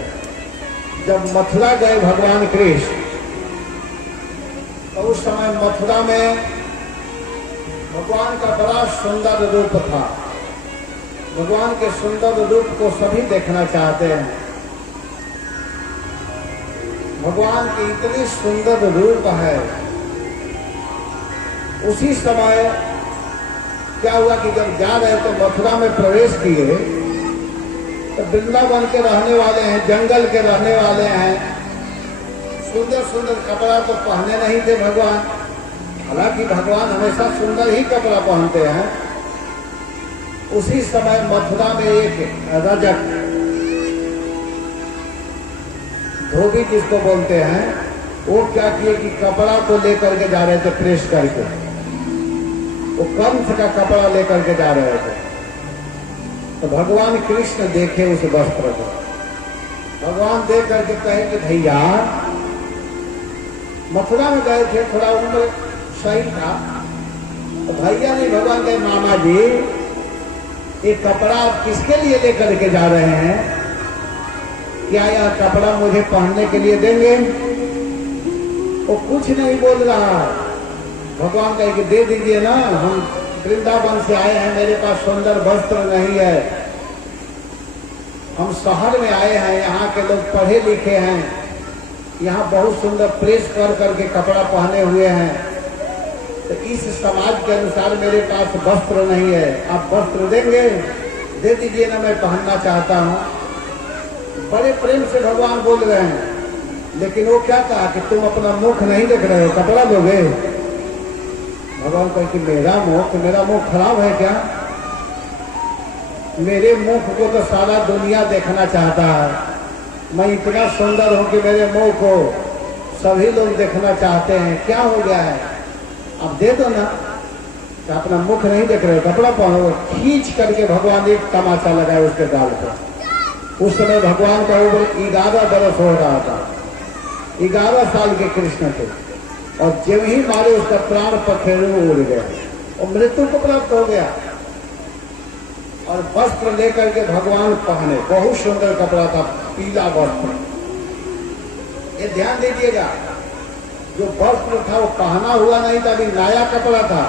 जब मथुरा गए भगवान कृष्ण, तो उस समय मथुरा में भगवान का बड़ा सुंदर रूप था। भगवान के सुंदर रूप को सभी देखना चाहते हैं। भगवान की इतनी सुंदर रूप है। उसी समय क्या हुआ कि जब जा रहे तो मथुरा में प्रवेश किए, तो वृंदावन के रहने वाले हैं, जंगल के रहने वाले हैं, सुंदर सुंदर कपड़ा तो पहने नहीं थे भगवान। हालांकि भगवान हमेशा सुंदर ही कपड़ा पहनते हैं। उसी समय मथुरा में एक रजक, धोबी जिसको बोलते हैं, वो क्या किए कि कपड़ा को लेकर के जा रहे थे प्रेस करके। वो कंस का कपड़ा लेकर के जा रहे थे। तो भगवान कृष्ण देखे उस वस्त्र को। भगवान देख करके कहे कि भैया, मथुरा में गए थे, थोड़ा उम्र सही था। तो भैया नहीं, भगवान कहे मामा जी, ये कपड़ा आप किसके लिए लेकर के जा रहे हैं? क्या यह कपड़ा मुझे पहनने के लिए देंगे? वो कुछ नहीं बोल रहा। भगवान कहे कि दे दीजिए ना, हम वृंदावन से आए हैं, मेरे पास सुंदर वस्त्र नहीं है। हम शहर में आए हैं, यहाँ के लोग पढ़े लिखे हैं, यहाँ बहुत सुंदर प्रेस कर करके कपड़ा पहने हुए हैं। तो इस समाज के अनुसार मेरे पास वस्त्र नहीं है। आप वस्त्र देंगे? दे दीजिए ना, मैं पहनना चाहता हूँ। बड़े प्रेम से भगवान बोल रहे हैं। लेकिन वो क्या कहा कि तुम अपना मुख नहीं देख रहे हो, कपड़ा दोगे? भगवान कहे कि मेरा मुख खराब है क्या? मेरे मुख को तो सारा दुनिया देखना चाहता है। मैं इतना सुंदर हूं कि मेरे मुंह को सभी लोग देखना चाहते हैं। क्या हो गया है? आप दे दो ना। तो अपना मुख नहीं देख रहे, कपड़ा पहनो। खींच करके भगवान एक तमाचा लगाया उसके गाल पर। उस समय भगवान का उम्र 11 बरस हो रहा था। 11 साल के कृष्ण थे। और जब ही मारे उसका प्राण पखेरु में उड़ गया और मृत्यु को प्राप्त हो गया। और वस्त्र लेकर के भगवान पहने, बहुत सुंदर कपड़ा था, पीला वस्त्र। ये ध्यान दीजिएगा, जो वस्त्र था वो पहना हुआ नहीं था, अभी नया कपड़ा था।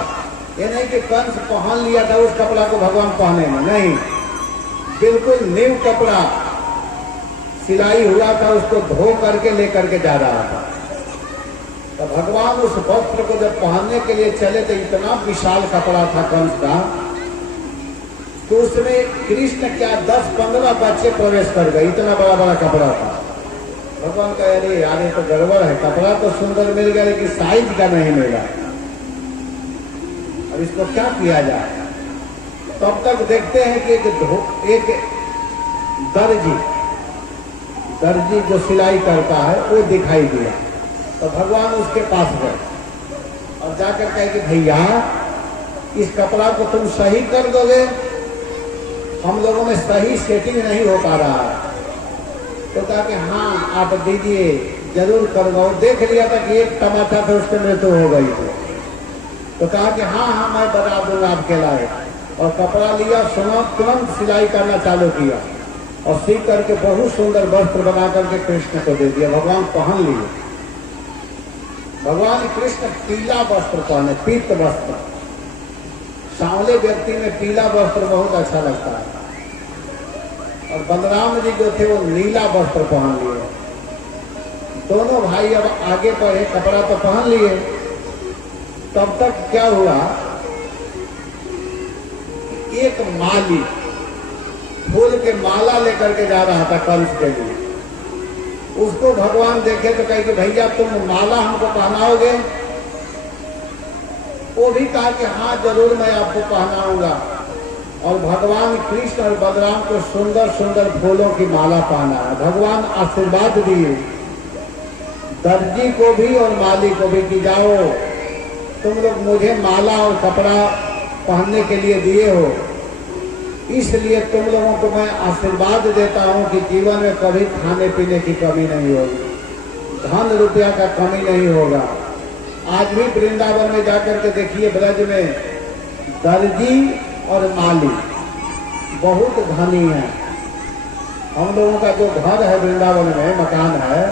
ये नहीं कि कंस पहन लिया था उस कपड़ा को भगवान पहने में, नहीं, बिल्कुल न्यू कपड़ा सिलाई हुआ था, उसको धो करके लेकर के जा रहा था। तो भगवान उस वस्त्र को जब पहनने के लिए चले तो इतना विशाल कपड़ा था कंस का, तो उसमें कृष्ण क्या 10-15 बच्चे प्रवेश कर गए, इतना बड़ा बड़ा कपड़ा था। भगवान कह अरे यार ये तो गड़बड़ है, कपड़ा तो सुंदर मिल गया लेकिन साइज का नहीं मिला, अब इसको क्या किया जाए। तब तक देखते हैं कि एक दर्जी जो सिलाई करता है वो दिखाई दिया। तो भगवान उसके पास गए और जाकर कहे कि भैया इस कपड़ा को तुम सही कर दोगे, हम लोगों में सही सेटिंग नहीं हो पा रहा है। तो कहा कि हाँ आप दीजिए, जरूर कर दो। देख लिया था कि एक टमाटर था उसके मृत्यु हो गई थी। तो कहा कि हाँ हाँ मैं बता दूंगा आपके लायक। और कपड़ा लिया, तुरंत सिलाई करना चालू किया और सीख करके बहुत सुंदर वस्त्र बना करके कृष्ण को दे दिया। भगवान पहन लिए। भगवान कृष्ण पीला वस्त्र पहने, पीत वस्त्र। सांवले व्यक्ति में पीला वस्त्र बहुत अच्छा लगता है। और बलराम जी जो थे वो नीला वस्त्र पहन लिए। दोनों भाई अब आगे बढ़े, कपड़ा तो पहन लिए। तब तक क्या हुआ, एक माली फूल के माला लेकर के जा रहा था कंस के लिए। उसको भगवान देखे तो कहे कि भैया तुम माला हमको पहनाओगे। वो भी कहा कि हाँ जरूर मैं आपको पहनाऊंगा। और भगवान कृष्ण और बलराम को सुंदर सुंदर फूलों की माला पहना। भगवान आशीर्वाद दिए दर्जी को भी और माली को भी कि जाओ तुम लोग मुझे माला और कपड़ा पहनने के लिए दिए हो, इसलिए तुम लोगों को मैं आशीर्वाद देता हूं कि जीवन में कभी खाने पीने की कमी नहीं होगी, धन रुपया का कमी नहीं होगा। आज भी वृंदावन में जाकर के देखिए, ब्रज में दर्जी और माली बहुत धनी है। हम लोगों का जो घर है वृंदावन में, मकान है,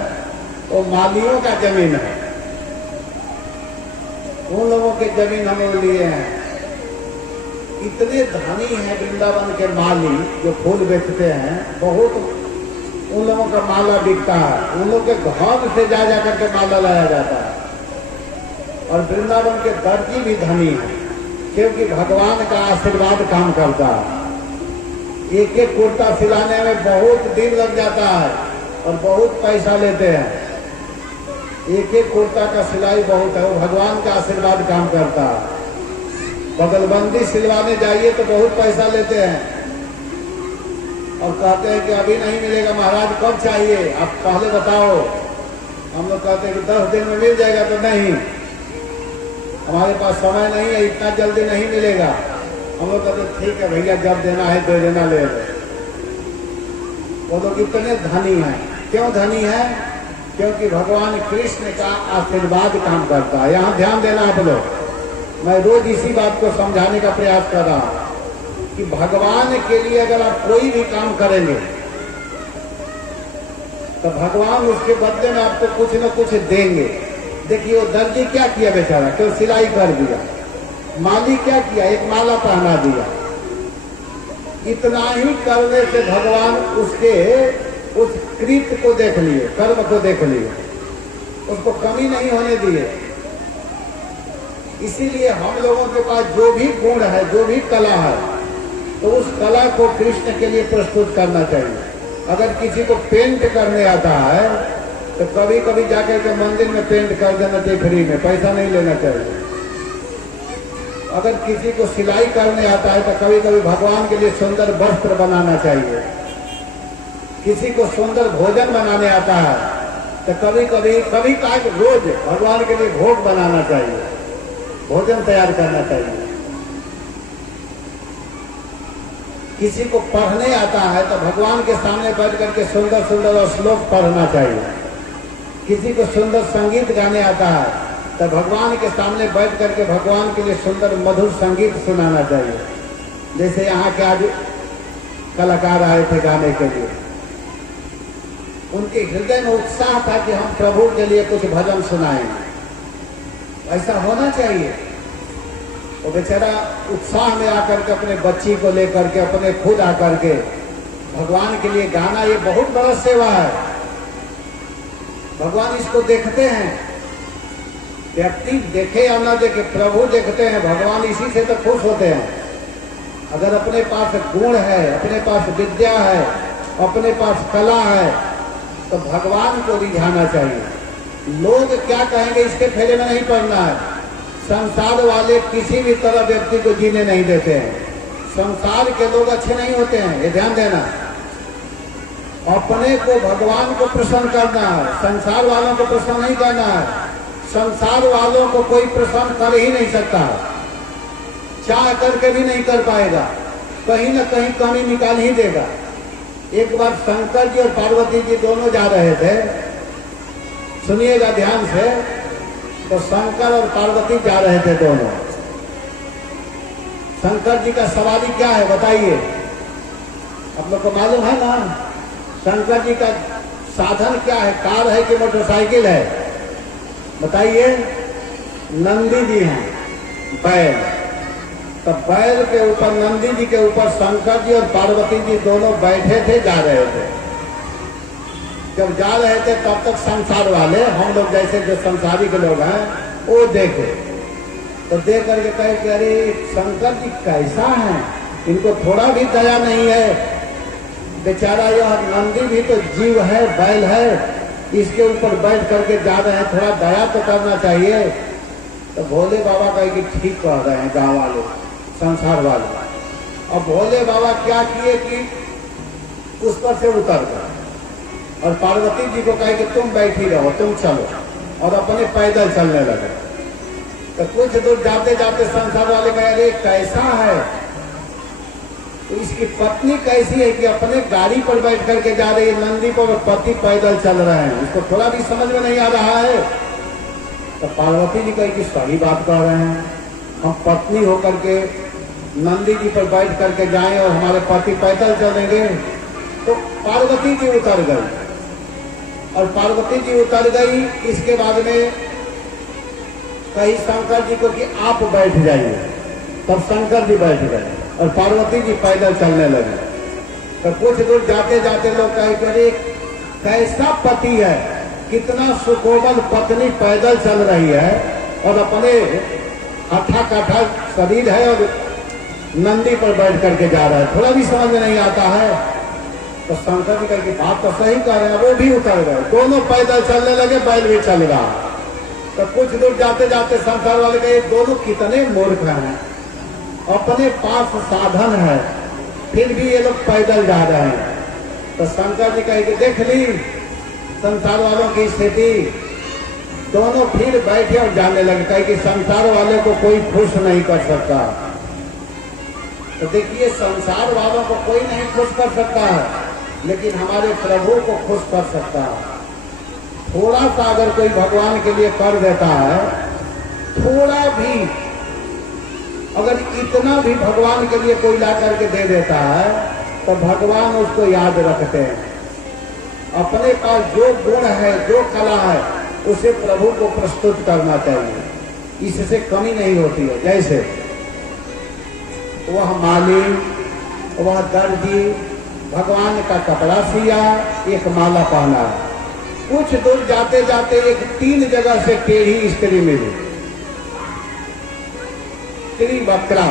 वो मालियों का जमीन है। उन लोगों के जमीन हम लोग लिए हैं। इतने धनी हैं वृंदावन के माली जो फूल बेचते हैं, बहुत उन लोगों का माला बिकता है। उन लोग के घर से जा जाकर के माला लाया जाता है। और वृंदावन के दर्जी भी धनी है, क्योंकि भगवान का आशीर्वाद काम करता है। एक एक कुर्ता सिलाने में बहुत दिन लग जाता है और बहुत पैसा लेते हैं। एक एक कुर्ता का सिलाई बहुत है, वो भगवान का आशीर्वाद काम करता है। बगलबंदी सिलवाने जाइए तो बहुत पैसा लेते हैं और कहते हैं कि अभी नहीं मिलेगा महाराज, कब चाहिए आप पहले बताओ। हम लोग कहते हैं कि 10 दिन में मिल जाएगा, तो नहीं, हमारे पास समय नहीं है, इतना जल्दी नहीं मिलेगा। हम लोग कहते ठीक है भैया, जब देना है दे देना, ले लो। वो लोग इतने धनी हैं। क्यों धनी है? क्योंकि भगवान कृष्ण का आशीर्वाद काम करता है। यहाँ ध्यान देना आप लोग, मैं रोज इसी बात को समझाने का प्रयास कर रहा हूं कि भगवान के लिए अगर आप कोई भी काम करेंगे तो भगवान उसके बदले में आपको कुछ न कुछ देंगे। देखिए वो दर्जी क्या किया बेचारा, तो सिलाई कर दिया। माली क्या किया, एक माला पहना दिया। इतना ही करने से भगवान उसके उस कृत्य को देख लिए, कर्म को देख लिए, उसको कमी नहीं होने दिए। इसीलिए हम लोगों के पास जो भी गुण है, जो भी कला है, तो उस कला को कृष्ण के लिए प्रस्तुत करना चाहिए। अगर किसी को पेंट करने आता है तो कभी कभी जाकर के मंदिर में पेंट कर देना चाहिए, फ्री में, पैसा नहीं लेना चाहिए। अगर किसी को सिलाई करने आता है तो कभी कभी भगवान के लिए सुंदर वस्त्र बनाना चाहिए। किसी को सुंदर भोजन बनाने आता है तो कभी का रोज भगवान के लिए भोग बनाना चाहिए, भोजन तैयार करना चाहिए। किसी को पढ़ने आता है तो भगवान के सामने बैठ करके सुंदर सुंदर श्लोक पढ़ना चाहिए। किसी को सुंदर संगीत गाने आता है तो भगवान के सामने बैठ करके भगवान के लिए सुंदर मधुर संगीत सुनाना चाहिए। जैसे यहाँ के आज कलाकार आए थे गाने के लिए, उनके हृदय में उत्साह था कि हम प्रभु के लिए कुछ भजन सुनाएंगे। ऐसा होना चाहिए। वो बेचारा उत्साह में आकर के अपने बच्ची को लेकर के अपने खुद आकर के भगवान के लिए गाना, ये बहुत बड़ा सेवा है। भगवान इसको देखते हैं, व्यक्ति देखे या ना देखे, प्रभु देखते हैं। भगवान इसी से तो खुश होते हैं। अगर अपने पास गुण है, अपने पास विद्या है, अपने पास कला है, तो भगवान को रिझाना चाहिए। लोग क्या कहेंगे इसके फेरे में नहीं पड़ना है। संसार वाले किसी भी तरह व्यक्ति को जीने नहीं देते हैं। संसार के लोग अच्छे नहीं होते हैं, ये ध्यान देना। अपने को भगवान को प्रसन्न करना है, संसार वालों को प्रसन्न नहीं करना है। संसार वालों को कोई प्रसन्न कर ही नहीं सकता, चाह करके भी नहीं कर पाएगा, कहीं ना कहीं कमी निकाल ही देगा। एक बार शंकर जी और पार्वती जी दोनों जा रहे थे, सुनिएगा ध्यान से। तो शंकर और पार्वती जा रहे थे दोनों। शंकर जी का सवारी क्या है बताइए, आप लोग को मालूम है ना? शंकर जी का साधन क्या है? कार है कि मोटरसाइकिल है? बताइए। नंदी जी हैं, बैल। तो बैल के ऊपर, नंदी जी के ऊपर शंकर जी और पार्वती जी दोनों बैठे थे, जा रहे थे। जब जा रहे थे तब तक संसार वाले, हम लोग जैसे जो संसारिक लोग हैं, वो देखे। तो देख करके कहे कि अरे शंकर जी कैसा है, इनको थोड़ा भी दया नहीं है। बेचारा यह नंदी भी तो जीव है, बैल है, इसके ऊपर बैठ करके जा रहे हैं, थोड़ा दया तो करना चाहिए। तो भोले बाबा कहे कि ठीक कह रहे हैं गाँव वाले, संसार वाले। अब भोले बाबा क्या किए कि उस पर से उतर गए और पार्वती जी को कहे कि तुम बैठी रहो, तुम चलो, और अपने पैदल चलने लगे। तो कुछ दूर जाते जाते संसार वाले कहे अरे कैसा है, तो इसकी पत्नी कैसी है कि अपने गाड़ी पर बैठ करके जा रही है, नंदी पर पति पैदल चल रहे हैं, इसको थोड़ा भी समझ में नहीं आ रहा है। तो पार्वती जी कहे कि सही बात कह रहे हैं, हम पत्नी होकर के नंदी जी पर बैठ करके जाएं और हमारे पति पैदल चलेंगे। तो पार्वती जी उतर गई, और पार्वती जी उतर गई। इसके बाद में कही शंकर जी को कि आप बैठ जाइए, तब शंकर जी बैठ गए और पार्वती जी पैदल चलने लगे। तो कुछ दूर जाते जाते लोग कहे कि अरे कैसा पति है, कितना सुकोमल पत्नी पैदल चल रही है और अपने हठा कठा शरीर है और नंदी पर बैठ करके जा रहा है, थोड़ा भी समझ में नहीं आता है। तो शंकर जी करके बात तो सही कह रहे हैं, वो भी उतर गए, दोनों पैदल चलने लगे, बैल भी चल रहा। तो कुछ दूर जाते जाते संसार वाले कहे दोनों कितने मूर्ख हैं, अपने पास साधन है फिर भी ये लोग पैदल जा रहे हैं। तो शंकर जी कहे कि देख ली संसार वालों की स्थिति। दोनों फिर बैठे और जाने लगे, कहे कि संसार वाले को कोई खुश नहीं कर सकता। तो देखिए संसार वालों को कोई नहीं खुश कर सकता है, लेकिन हमारे प्रभु को खुश कर सकता है। थोड़ा सा अगर कोई भगवान के लिए कर देता है, थोड़ा भी, अगर इतना भी भगवान के लिए कोई ला करके दे देता है, तो भगवान उसको याद रखते हैं। अपने पास जो गुण है, जो कला है, उसे प्रभु को प्रस्तुत करना चाहिए, इससे कमी नहीं होती है। जैसे वह माली, वह दर्जी भगवान का कपड़ा सिया, एक माला पहना। कुछ दूर जाते जाते एक 3 जगह से टेढ़ी स्त्री मिली, स्त्री बकरा।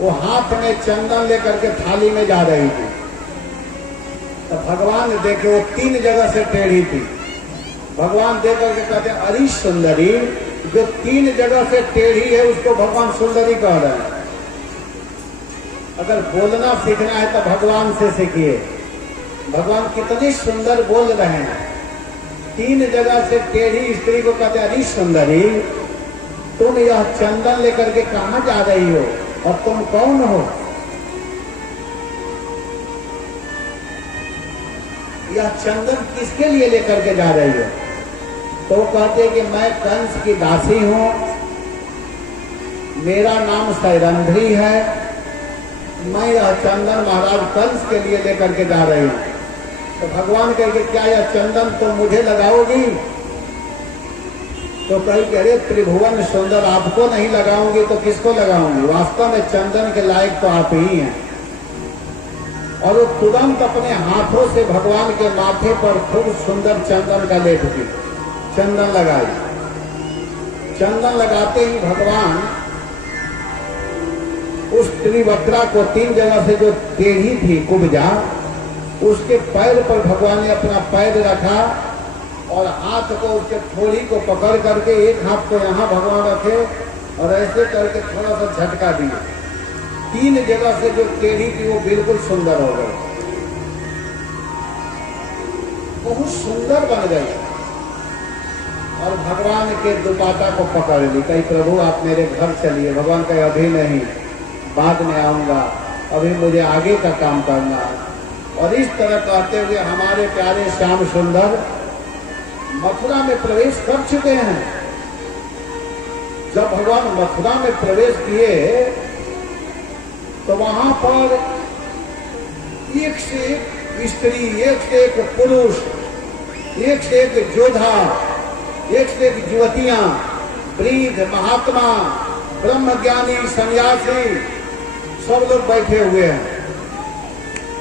वो हाथ में चंदन लेकर के थाली में जा रही थी। तो भगवान देखे वो 3 जगह से टेढ़ी थी। भगवान देख करके कहते अरे सुंदरी, जो 3 जगह से टेढ़ी है उसको भगवान सुंदरी कह रहे हैं। अगर बोलना सीखना है तो भगवान से सीखिए, भगवान कितनी सुंदर बोल रहे हैं। 3 जगह से टेढ़ी स्त्री को कहते अरे सुंदरी, तुम यह चंदन लेकर के कहाँ जा रही हो और तुम कौन हो? यह चंदन किसके लिए लेकर के जा रही हो? तो कहते कि मैं कंस की दासी हूं, मेरा नाम सैरंध्री है, मैं यह चंदन महाराज कंस के लिए लेकर के जा रही हूं। तो भगवान कहे कि क्या यह चंदन तुम मुझे लगाओगी? तो कहीं कह रहे त्रिभुवन सुंदर आपको नहीं लगाऊंगी तो किसको लगाऊंगी? वास्तव में चंदन के लायक तो आप ही हैं। और वो तुरंत अपने हाथों से भगवान के माथे पर खूब सुंदर चंदन का लेप की, चंदन लगाई। चंदन लगाते ही भगवान उस त्रिवक्रा को 3 जगह से जो टेढ़ी थी कुब्जा, उसके पैर पर भगवान ने अपना पैर रखा और हाथ को उसके थोड़ी को पकड़ करके एक हाथ को यहाँ भगवान रखे और ऐसे करके थोड़ा सा झटका दिया। 3 जगह से जो टेढ़ी थी वो बिल्कुल सुंदर हो गई, बहुत सुंदर बन गई। और भगवान के दुपाटा को पकड़ ली, कही प्रभु आप मेरे घर चलिए। भगवान कहे अभी नहीं, बाद में आऊंगा, अभी मुझे आगे का काम करना। और इस तरह कहते हुए हमारे प्यारे श्याम सुंदर मथुरा में प्रवेश कर चुके हैं। जब भगवान मथुरा में प्रवेश किए तो वहां पर एक से एक स्त्री, एक से एक पुरुष, एक से एक योद्धा, एक से एक युवतियां, वृद्ध, महात्मा, ब्रह्मज्ञानी, सन्यासी, सब लोग बैठे हुए हैं।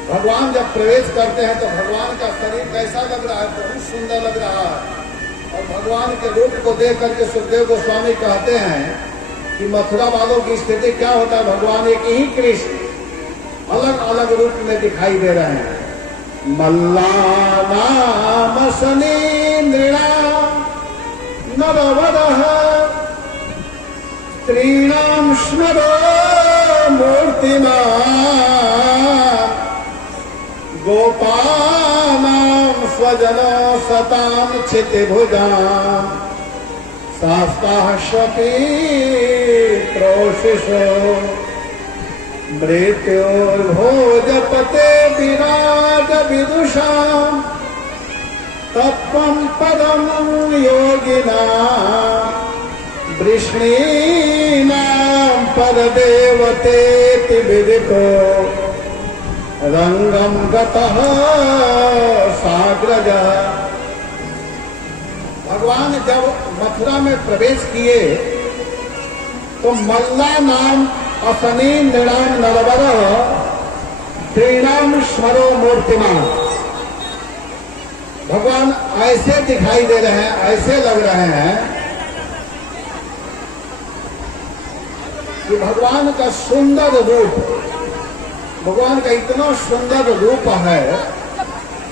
भगवान जब प्रवेश करते हैं तो भगवान का शरीर कैसा लग रहा है? बहुत सुंदर लग रहा है। और भगवान के रूप को देख करके सुखदेव गोस्वामी कहते हैं कि मथुरा वालों की स्थिति क्या होता है? भगवान एक ही कृष्ण अलग अलग रूप में दिखाई दे रहे हैं। मल्लानाम सनीन्द्रिणाम नरवरः स्त्रीणाम स्मरो मूर्तिमान गोपानां स्वजनो सतां क्षितिभुजां शास्ताः शपी प्रोषिषो मृत्योर्भोजपते विराज विदुषां तत्त्वं पदं योगिनां वृष्णीनां परदेवतेति विदितो रंगम गतः साग्रजः। भगवान जब मथुरा में प्रवेश किए तो मल्ला नाम असनी नृणाम नरवर त्रिणाम स्मरो मूर्तिमान। भगवान ऐसे दिखाई दे रहे हैं, ऐसे लग रहे हैं कि भगवान का सुंदर रूप, भगवान का इतना सुंदर रूप है,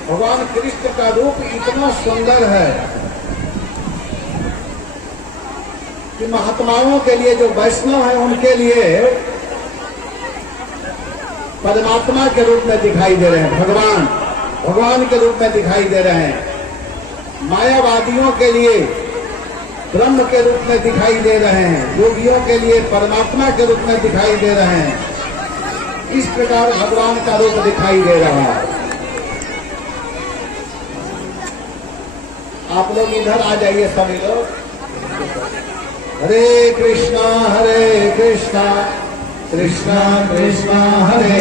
भगवान कृष्ण का रूप इतना सुंदर है कि महात्माओं के लिए, जो वैष्णव है उनके लिए परमात्मा के रूप में दिखाई दे रहे हैं। भगवान भगवान के रूप में दिखाई दे रहे हैं। मायावादियों के लिए ब्रह्म के रूप में दिखाई दे रहे हैं। योगियों के लिए परमात्मा के रूप में दिखाई दे रहे हैं। इस प्रकार भगवान का रूप दिखाई दे रहा है। आप लोग इधर आ जाइए सभी लोग। हरे कृष्णा कृष्णा कृष्णा हरे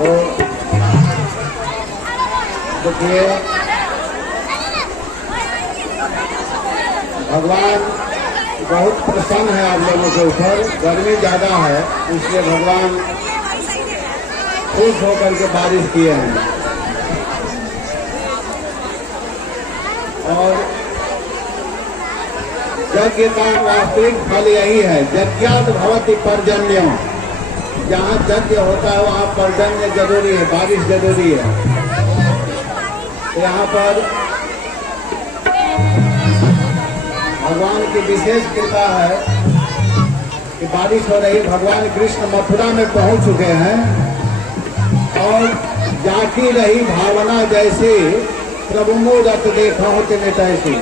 तो देखिए भगवान बहुत प्रसन्न है आप लोगों के ऊपर। गर्मी ज़्यादा है इसलिए भगवान खुश होकर के बारिश किए हैं। और यज्ञ का वास्तविक फल यही है, यज्ञात भवति पर्जन्यम। जहाँ यज्ञ होता है वहाँ पर्जन्य जरूरी है, बारिश जरूरी है। तो यहाँ पर भगवान की विशेष कृपा है कि बारिश हो रही। भगवान कृष्ण मथुरा में पहुंच चुके हैं और जाकी रही भावना जैसी प्रभु मूरत देखा होते ने तैसी।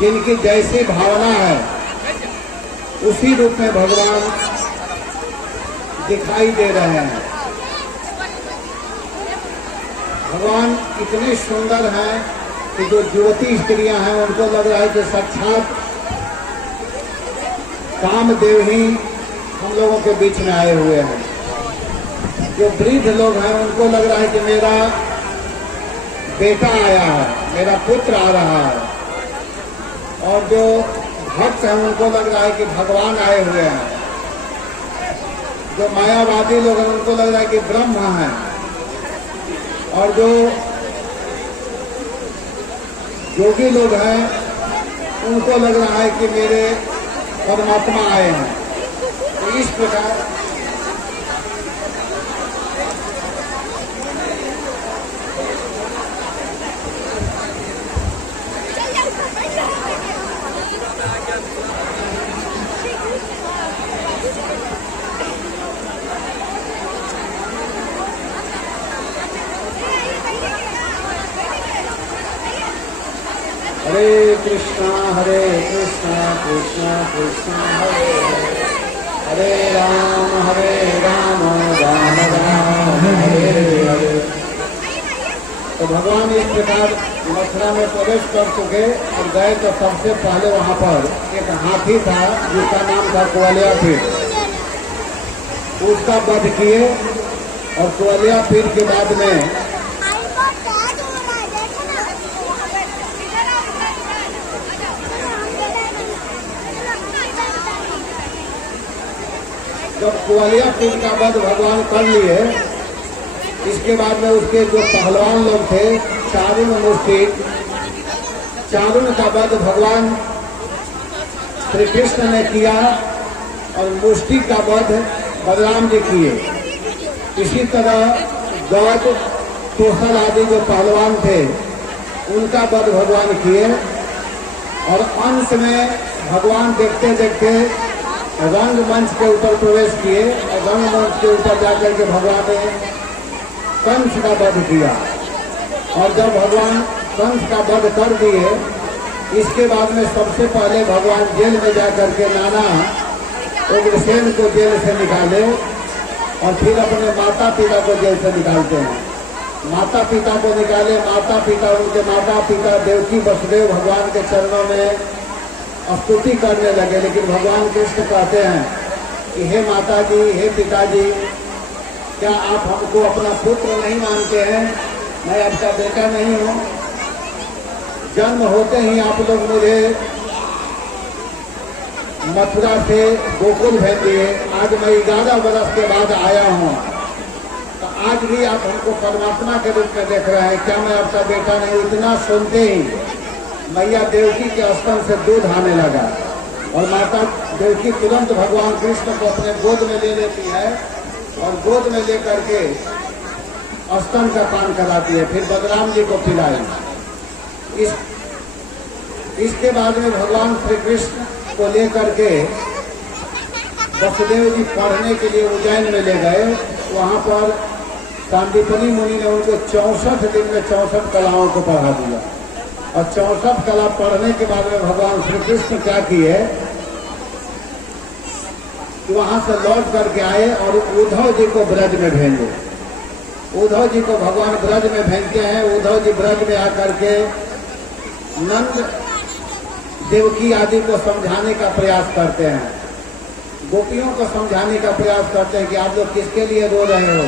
जिनकी जैसी भावना है उसी रूप में भगवान दिखाई दे रहे हैं। भगवान इतने सुंदर हैं कि जो युवती स्त्रियां हैं उनको लग रहा है कि साक्षात कामदेव ही हम लोगों के बीच में आए हुए हैं। जो वृद्ध लोग हैं उनको लग रहा है कि मेरा बेटा आया है, मेरा पुत्र आ रहा है। और जो भक्त हैं उनको लग रहा है कि भगवान आए हुए हैं। जो मायावादी लोग हैं उनको लग रहा है कि ब्रह्म हैं। और जो योगी लोग हैं उनको लग रहा है कि मेरे परमात्मा आए हैं। तो इस प्रकार हरे कृष्णा कृष्णा कृष्णा हरे हरे राम राम राम हरे हरे। तो भगवान इस प्रकार मथुरा में प्रवेश कर चुके और गए तो सबसे पहले वहाँ पर एक हाथी था जिसका नाम था कुआलिया पीर। उसका वध किए और कुआलिया पीर के बाद में जब कुआलिया पीर का वध भगवान कर लिए, इसके बाद में उसके जो पहलवान लोग थे चारुण मुष्टिक, चारुण का वध भगवान श्री कृष्ण ने किया और मुष्टिक का वध बलराम जी किए। इसी तरह गौद तोहर आदि जो पहलवान थे उनका वध भगवान किए। और अंत में भगवान देखते देखते रंगमंच के ऊपर प्रवेश किए और रंगमंच के ऊपर जाकर के भगवान ने कंस का वध किया। और जब भगवान कंस का वध कर दिए, इसके बाद में सबसे पहले भगवान जेल में जाकर के नाना उग्रसेन को जेल से निकाले और फिर अपने माता पिता को जेल से निकालते हैं। माता पिता को निकाले, माता पिता उनके माता पिता देवकी वसुदेव भगवान के चरणों में स्तुति करने लगे। लेकिन भगवान कृष्ण कहते हैं कि हे माता जी, हे पिताजी, क्या आप हमको अपना पुत्र नहीं मानते हैं? मैं आपका बेटा नहीं हूँ? जन्म होते ही आप लोग मुझे मथुरा से गोकुल भेज दिए। आज मैं 11 वर्ष के बाद आया हूँ, तो आज भी आप हमको परमात्मा के रूप में देख रहे हैं। क्या मैं आपका बेटा नहीं? इतना सुनते ही मैया देवकी के स्तन से दूध आने लगा और माता देवकी तुरंत भगवान कृष्ण को अपने गोद में ले लेती है और गोद में लेकर के स्तन का पान कराती है, फिर बलराम जी को पिलाई। इसके बाद में भगवान श्री कृष्ण को लेकर के वसुदेव जी पढ़ने के लिए उज्जैन में ले गए। वहाँ पर सांदीपनी मुनि ने उनको 64 दिन में 64 कलाओं को पढ़ा दिया। और 64 कला पढ़ने के बाद में भगवान श्री कृष्ण क्या किए कि वहां से लौट करके आए और उद्धव जी को ब्रज में भेजे। उद्धव जी को भगवान ब्रज में भेजते हैं। उद्धव जी ब्रज में आकर के नंद देवकी आदि को समझाने का प्रयास करते हैं, गोपियों को समझाने का प्रयास करते हैं कि आप लोग किसके लिए रो रहे हो?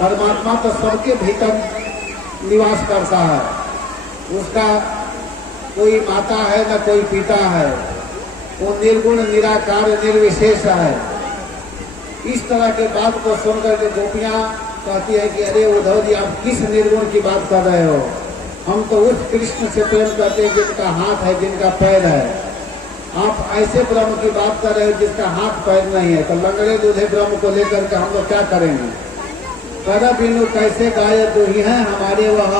परमात्मा तो सबके भीतर निवास करता है। उसका कोई माता है न कोई पिता है, वो निर्गुण निराकार निर्विशेष है। इस तरह के बात को सुनकर के गोपियां कहती है कि अरे उद्धव जी, आप किस निर्गुण की बात कर रहे हो? हम तो उस कृष्ण से प्रेम करते हैं जिनका हाथ है, जिनका पैर है। आप ऐसे ब्रह्म की बात कर रहे हो जिसका हाथ पैर नहीं है, तो लंगड़े दूल्हे ब्रह्म को लेकर के हम लोग क्या करेंगे? पद बिनु कैसे गाय दुही है हमारे, वह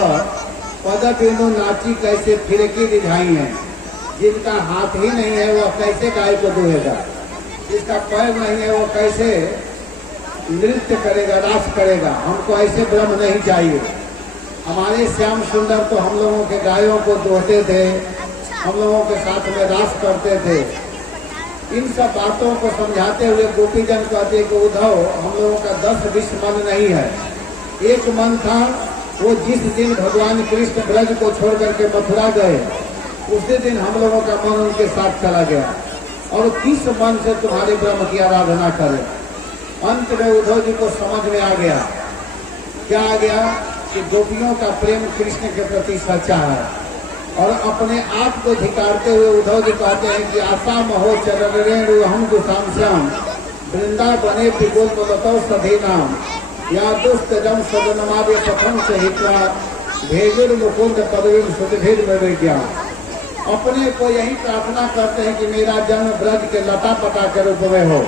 पद बिनु नाची कैसे फिरकी रिझाई है। जिनका हाथ ही नहीं है वह कैसे गाय को दुहेगा, जिसका पैर नहीं है वो कैसे नृत्य करेगा, रास करेगा। हमको ऐसे ब्रह्म नहीं चाहिए। हमारे श्याम सुंदर तो हम लोगों के गायों को दोहते थे, हम लोगों के साथ में रास करते थे। इन सब बातों को समझाते हुए गोपीजन कहते कि उद्धव, हम लोगों का 10-20 मन नहीं है, एक मन था। वो जिस दिन भगवान कृष्ण ब्रज को छोड़ करके मथुरा गए, उसी दिन हम लोगों का मन उनके साथ चला गया। और किस मन से तुम्हारे ब्रह्म की आराधना करें? अंत में उद्धव जी को समझ में आ गया। क्या आ गया? कि गोपियों का प्रेम कृष्ण के प्रति सच्चा है। और अपने आप को धिकारते हुए उद्धव जी कहते हैं कि आशा महो चरण हम दुशाम श्याम वृंदावने पिगोल बोलतो सधी नाम या दुष्ट जम सदनमादे प्रथम से हितवा भेजुर मुकुंद पदवीम सुधीर में विज्ञान। अपने को यही प्रार्थना करते हैं कि मेरा जन्म ब्रज के लता पता के रूप में हो,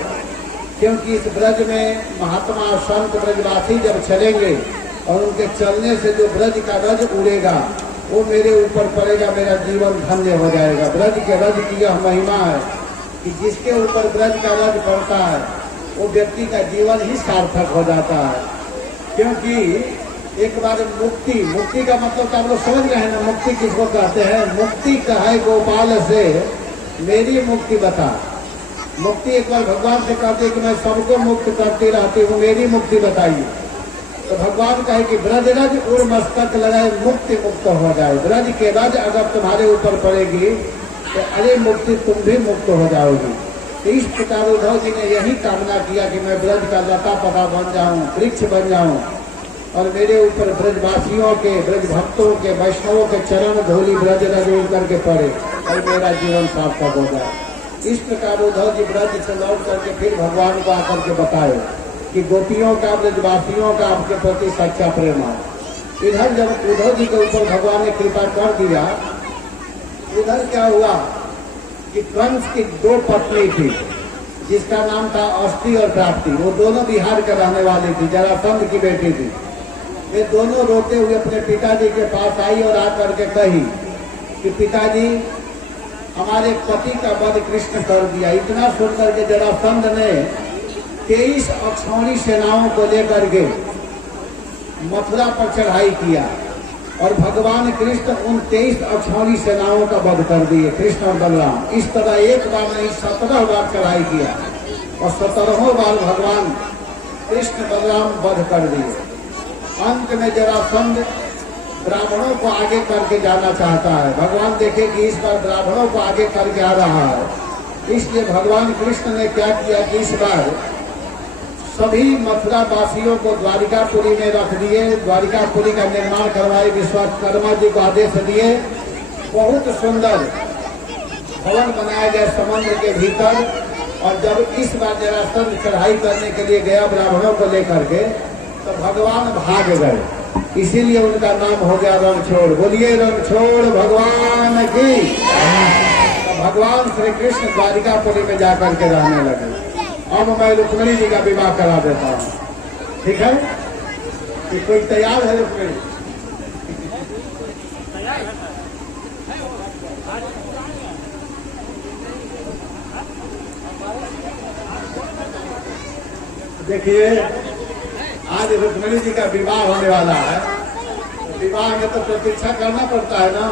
क्योंकि इस ब्रज में महात्मा संत ब्रजवासी जब चलेंगे और उनके चलने से जो ब्रज का रज उड़ेगा वो मेरे ऊपर पड़ेगा, मेरा जीवन धन्य हो जाएगा। ब्रज के रज की यह महिमा है कि जिसके ऊपर ब्रज का रज पड़ता है वो व्यक्ति का जीवन ही सार्थक हो जाता है। क्योंकि एक बार मुक्ति का मतलब आप लोग समझ रहे हैं ना? मुक्ति किसको कहते हैं? मुक्ति कहे गोपाल से मेरी मुक्ति बता। मुक्ति एक बार भगवान से कहते हैं कि मैं सबको मुक्त करती रहती हूँ, मेरी मुक्ति बताइए। तो भगवान कहे कि ब्रज रज उड़ मस्तक लगाए मुक्त हो जाए। ब्रज के रज अगर तुम्हारे ऊपर पड़ेगी तो अरे मुक्ति, तुम भी मुक्त हो जाओगी। तो इस प्रकार उद्धव जी ने यही कामना किया कि मैं ब्रज का लता पता बन जाऊं, वृक्ष बन जाऊं और मेरे ऊपर ब्रजवासियों के, ब्रज भक्तों के, वैष्णवों के चरण धूलि ब्रज रज उड़ करके पड़े और मेरा जीवन सार्थक हो जाए। इस प्रकार उद्धव जी ब्रज से लौट करके फिर भगवान को आकर के बताए कि गोपियों का, ब्रजवासियों का आपके प्रति सच्चा प्रेम है। इधर जब उद्धव जी के ऊपर भगवान ने कृपा कर दिया, उधर क्या हुआ कि कंस की 2 पत्नी थी जिसका नाम था अष्टि और प्राप्ति। वो दोनों बिहार के रहने वाली थी, जरासंध की बेटी थी। वे दोनों रोते हुए अपने पिताजी के पास आई और आकर के कही कि पिताजी, हमारे पति का वध कृष्ण कर दिया। इतना सुनकर के जरासंध ने 23 अक्षौणी सेनाओं को लेकर के मथुरा पर चढ़ाई किया और भगवान कृष्ण उन 23 अक्षौणी सेनाओं का वध कर दिए, कृष्ण और बलराम। इस तरह एक बार नहीं 17 बार चढ़ाई किया और 17वां बार भगवान कृष्ण बलराम वध कर दिए। अंत में जरासंध ब्राह्मणों को आगे करके जाना चाहता है। भगवान देखे कि इस बार ब्राह्मणों को आगे करके आ रहा है, इसलिए भगवान कृष्ण ने क्या किया कि इस बार सभी मथुरा वासियों को द्वारिकापुरी में रख दिए। द्वारिकापुरी का निर्माण करवाए, विश्वकर्मा जी को आदेश दिए। बहुत सुंदर भवन बनाया गया समुद्र के भीतर। और जब इस बार जरासंध चढ़ाई करने के लिए गया ब्राह्मणों को लेकर के, तो भगवान भाग गए। इसीलिए उनका नाम हो गया रणछोड़। बोलिए रणछोड़ भगवान की। तो भगवान श्री कृष्ण द्वारिकापुरी में जाकर के रहने लगे। अब मैं रुक्मिणी जी का विवाह करा देता हूँ, ठीक है? कि कोई तैयार है रुक्मिणी? देखिए, आज रुक्मिणी जी का विवाह होने वाला है। तो विवाह में तो प्रतीक्षा करना पड़ता है ना।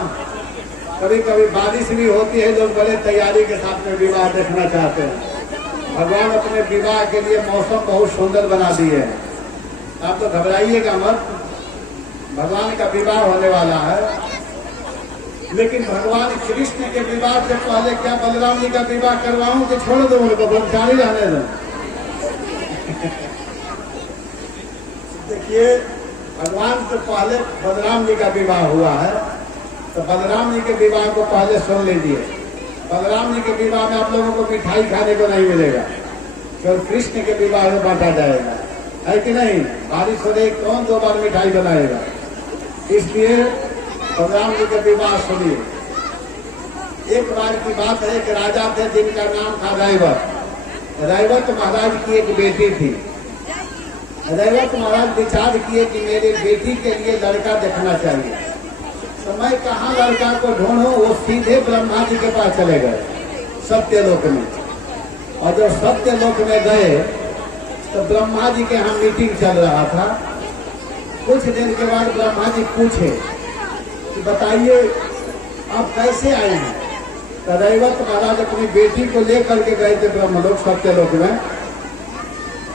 कभी कभी बारिश भी होती है, लोग बड़े तैयारी के साथ में विवाह देखना चाहते हैं। भगवान अपने विवाह के लिए मौसम बहुत सुंदर बना दिए हैं। आप तो घबराइएगा मत, भगवान का विवाह होने वाला है। लेकिन भगवान कृष्ण के विवाह से पहले क्या बलराम जी का विवाह करवाऊं कि छोड़ दो उनको, ब्रह्मचारी रहने दो? देखिए, भगवान से पहले बलराम जी का विवाह हुआ है, तो बलराम जी के विवाह को पहले सुन लीजिए। बलराम जी के विवाह में आप लोगों को मिठाई खाने को नहीं मिलेगा, केवल कृष्ण के विवाह में बांटा जाएगा, है कि नहीं? बारिश हो रही, कौन 2 बार मिठाई बनाएगा? इसलिए बलराम जी के विवाह सुनिए। एक बार की बात है, एक राजा थे जिनका नाम था रैवत। रैवत महाराज की एक बेटी थी। रैवत महाराज विचार किए कि मेरे बेटी के लिए लड़का देखना चाहिए, तो मैं कहाँ लड़का को ढूंढूं? वो सीधे ब्रह्मा जी के पास चले गए, सत्यलोक में। और जब सत्यलोक में गए तो ब्रह्मा जी के यहाँ मीटिंग चल रहा था। कुछ दिन के बाद ब्रह्मा जी पूछे कि बताइए आप कैसे आए हैं? तो रैवत महाराज अपनी बेटी को लेकर के गए थे ब्रह्मलोक, सत्यलोक में।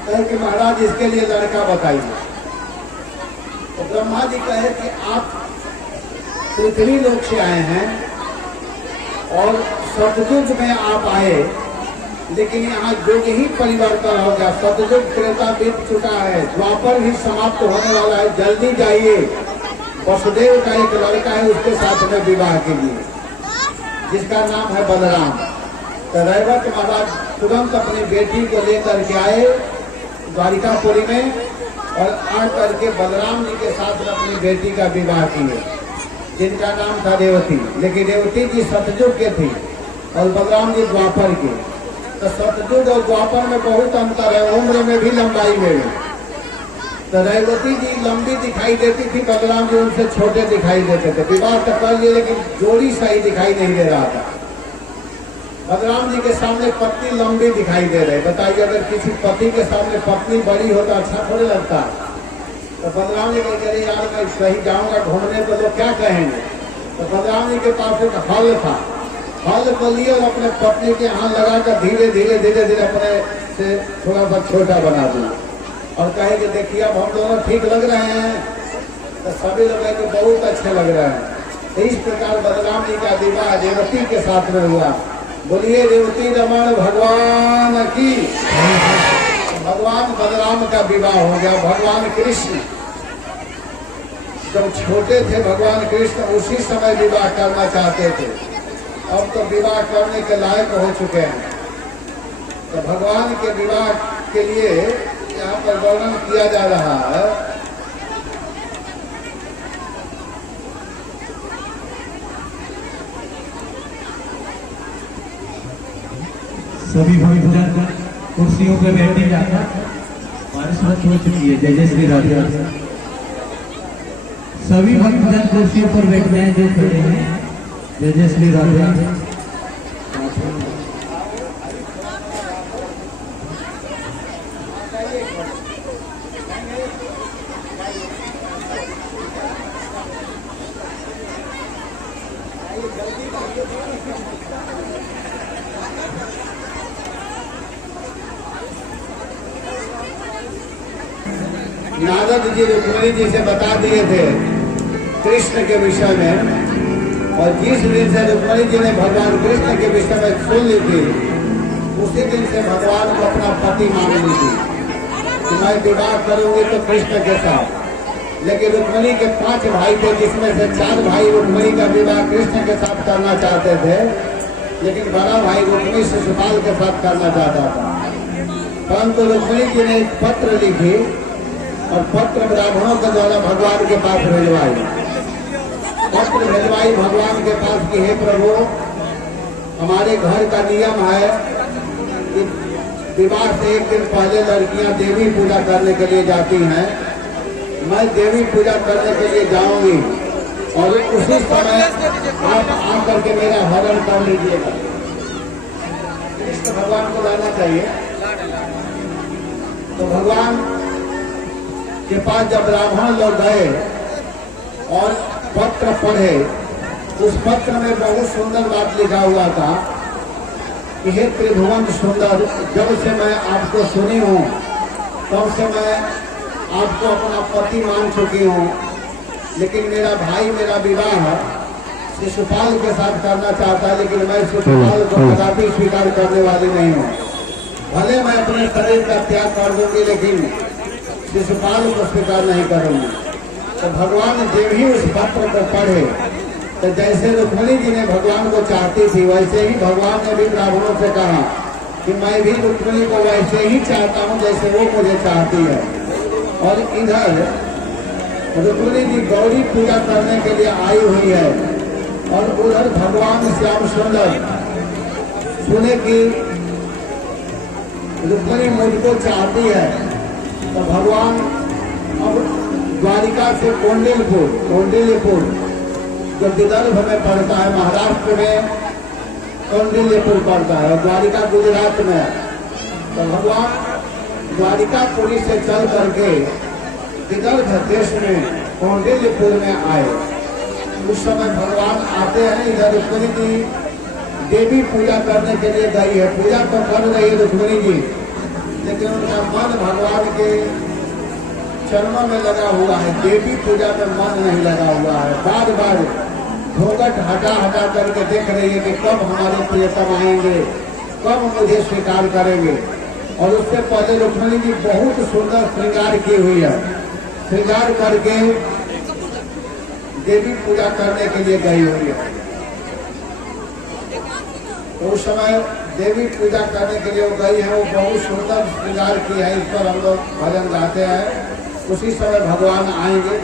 कहे कि महाराज इसके लिए लड़का बताइए। तो ब्रह्मा जी कहे कि आप पृथ्वी लोक से आए हैं और सतयुग में आप आए, लेकिन यहाँ युग ही परिवर्तन हो गया। सतयुग त्रेता बीत चुका है, द्वापर भी समाप्त होने वाला है, जल्दी जाइए। वसुदेव का एक लड़का है, उसके साथ में विवाह के लिए, जिसका नाम है बलराम। तो रैवत महाराज तुरंत अपनी बेटी को लेकर के आए द्वारिकापुरी में, और आकर के बलराम जी के साथ में अपनी बेटी का विवाह किए, जिनका नाम था रेवती। लेकिन रेवती जी सतयुग के थी और बलराम जी द्वापर के। तो सतयुग और द्वापर में बहुत अंतर है, उम्र में भी, लंबाई में भी। तो रेवती जी लंबी दिखाई देती थी, बलराम जी उनसे छोटे दिखाई देते थे। विवाह तो कर लिए, लेकिन जोड़ी सही दिखाई नहीं दे रहा था। बलराम जी के सामने पत्नी लंबी दिखाई दे रही। बताइए, अगर किसी पति के सामने पत्नी बड़ी हो तो अच्छा थोड़ी लगता है। तो बलराम जी कह रहे यार मैं कहीं जाऊंगा घूमने तो लोग क्या कहेंगे? तो बलराम जी के पास एक हल था, हल को लिए और अपने पत्नी के हाथ लगाकर धीरे धीरे धीरे धीरे अपने से थोड़ा सा छोटा बना दिया और कहे कि देखिए अब हम दोनों ठीक लग रहे हैं। तो सभी लोग कहे कि बहुत अच्छे लग रहे हैं। तो इस प्रकार बलराम जी का विवाह रेवती के साथ में हुआ। बोलिए रेवती रमण भगवान की। भगवान बलराम का विवाह हो गया। भगवान कृष्ण जब छोटे थे, भगवान कृष्ण उसी समय विवाह करना चाहते थे। अब तो विवाह करने के लायक हो चुके हैं। तो भगवान के विवाह के लिए यहाँ पर वर्णन किया जा रहा है। सभी भक्तजन कुर्सियों पे बैठे जाकर बारिश मत हो चुकी है। जय जय श्री राधे राधे। सभी भक्तजन कुर्सियों पर बैठ जाए जो खड़े हैं। जय जय श्री राधे राधे। नारद जी रुक्मिणी जी से बता दिए थे कृष्ण के विषय में, और जिस दिन से रुक्मिणी जी ने भगवान कृष्ण के विषय में सुन ली थी, उसी दिन से भगवान को अपना पति मान ली थी कि मैं विवाह करूंगी तो कृष्ण के साथ। लेकिन रुक्मिणी के 5 भाई थे, जिसमें से 4 भाई रुक्मिणी का विवाह कृष्ण के साथ करना चाहते थे, लेकिन बड़ा भाई रुक्मिणी शिशुपाल के साथ करना चाहता था। परंतु रुक्मिणी जी ने एक पत्र लिखी और पत्र ब्राह्मणों के द्वारा भगवान के पास भिजवाई। पत्र भिजवाई भगवान के पास कि हे प्रभु, हमारे घर का नियम है कि विवाह से एक दिन पहले लड़कियां देवी पूजा करने के लिए जाती हैं। मैं देवी पूजा करने के लिए जाऊंगी और उसी समय आप आकर के मेरा हरण कर लीजिएगा। कृष्ण भगवान को लाना चाहिए। तो भगवान के पास जब ब्राह्मण लोग गए और पत्र पढ़े, उस पत्र में बहुत सुंदर बात लिखा हुआ था कि हे त्रिभुवन सुंदर, जब से मैं आपको सुनी हूँ तब से मैं आपको अपना पति मान चुकी हूँ, लेकिन मेरा भाई मेरा विवाह शिशुपाल के साथ करना चाहता है, लेकिन मैं शिशुपाल को कदापि स्वीकार करने वाली नहीं हूँ। भले मैं अपने शरीर का त्याग कर दूंगी, लेकिन शिशुपाल को स्वीकार नहीं करूंगी। तो भगवान जब ही उस पत्र को पढ़े तो जैसे रुक्मिणी जी ने भगवान को चाहती थी वैसे ही भगवान ने भी ब्राह्मणों से कहा कि मैं भी रुक्मिणी को वैसे ही चाहता हूँ जैसे वो मुझे चाहती है। और इधर रुक्मिणी जी गौरी पूजा करने के लिए आई हुई है और उधर भगवान श्याम सुंदर सुने की रुक्मिणी मुझको चाहती है। तो भगवान अब द्वारिका से कौंडिल्यपुर जो विदर्भ में पड़ता है, महाराष्ट्र में कौंडिल्यपुर पड़ता है और द्वारिका गुजरात में। तो भगवान द्वारिकापुरी से चल करके विदर्भ देश में कौंडिल्यपुर में आए। उस समय भगवान आते हैं। इधर रुक्मिणी जी देवी पूजा करने के लिए गई है। पूजा तो कर रही है रुक्मिणी जी, लेकिन उनका मन भगवान के चरणों में लगा हुआ है। देवी पूजा में मन नहीं लगा हुआ है। बार बार घूंघट हटा करके देख रही है कि कब हमारे प्रियतम आएंगे, कब मुझे स्वीकार करेंगे। और उससे पहले रुक्मिणी जी बहुत सुंदर श्रृंगार की हुई है। श्रृंगार करके देवी पूजा करने के लिए गई हुई है। तो उस समय देवी पूजा करने के लिए वो गई है। वो बहुत सुंदर श्रृंगार की है। इस पर हम लोग भजन गाते हैं। उसी समय भगवान आएंगे।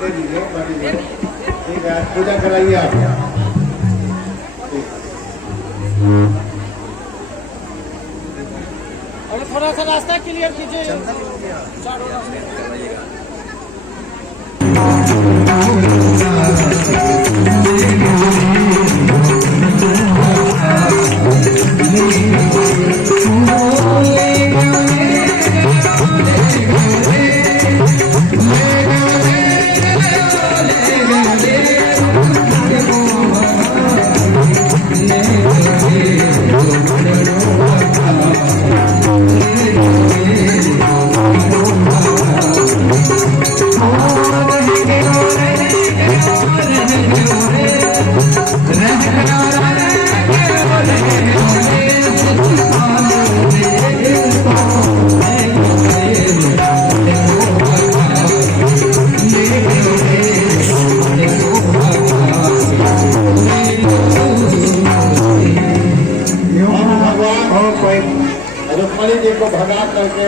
दे दीजिए, ठीक है, पूजा कराइए आप। और थोड़ा सा रास्ता क्लियर कीजिए। रुक्मिणी जी को भगा करके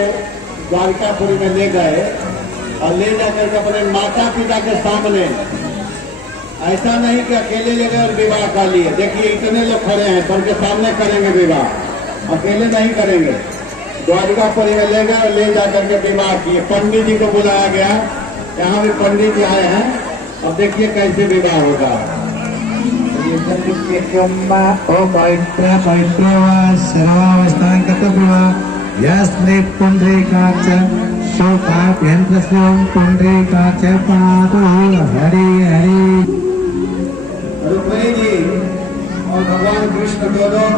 द्वारिकापुरी में ले गए और ले जाकर के अपने माता पिता के सामने, ऐसा नहीं कि अकेले ले गए और विवाह कर लिए। देखिए इतने लोग खड़े हैं, सबके सामने करेंगे विवाह, अकेले नहीं करेंगे। द्वारिकापुरी में ले गए और ले जाकर के विवाह किए। पंडित जी को बुलाया गया, यहाँ भी पंडित जी आए हैं। अब देखिए कैसे विवाह होगा। यस्ने पुंडरीकाक्ष शोकाभ्यंतस्य पुंडरीकाक्ष पादो हरि हरि। रुक्मिणी जी और भगवान कृष्ण दोनों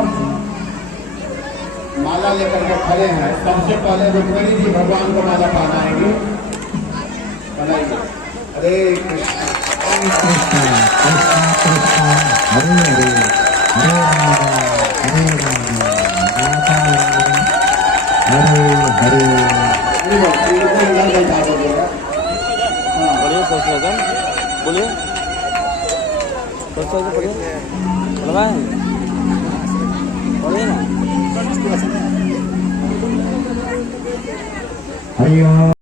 माला लेकर के खड़े हैं। सबसे पहले रुक्मिणी जी भगवान को माला पहनाएंगे। बनाइए। हरे कृष्ण कृष्ण कृष्ण हरे हरे हरे राम राधा हरे हरे। बोलिए सर, बोलिए बोलिए ना। हरि ओम।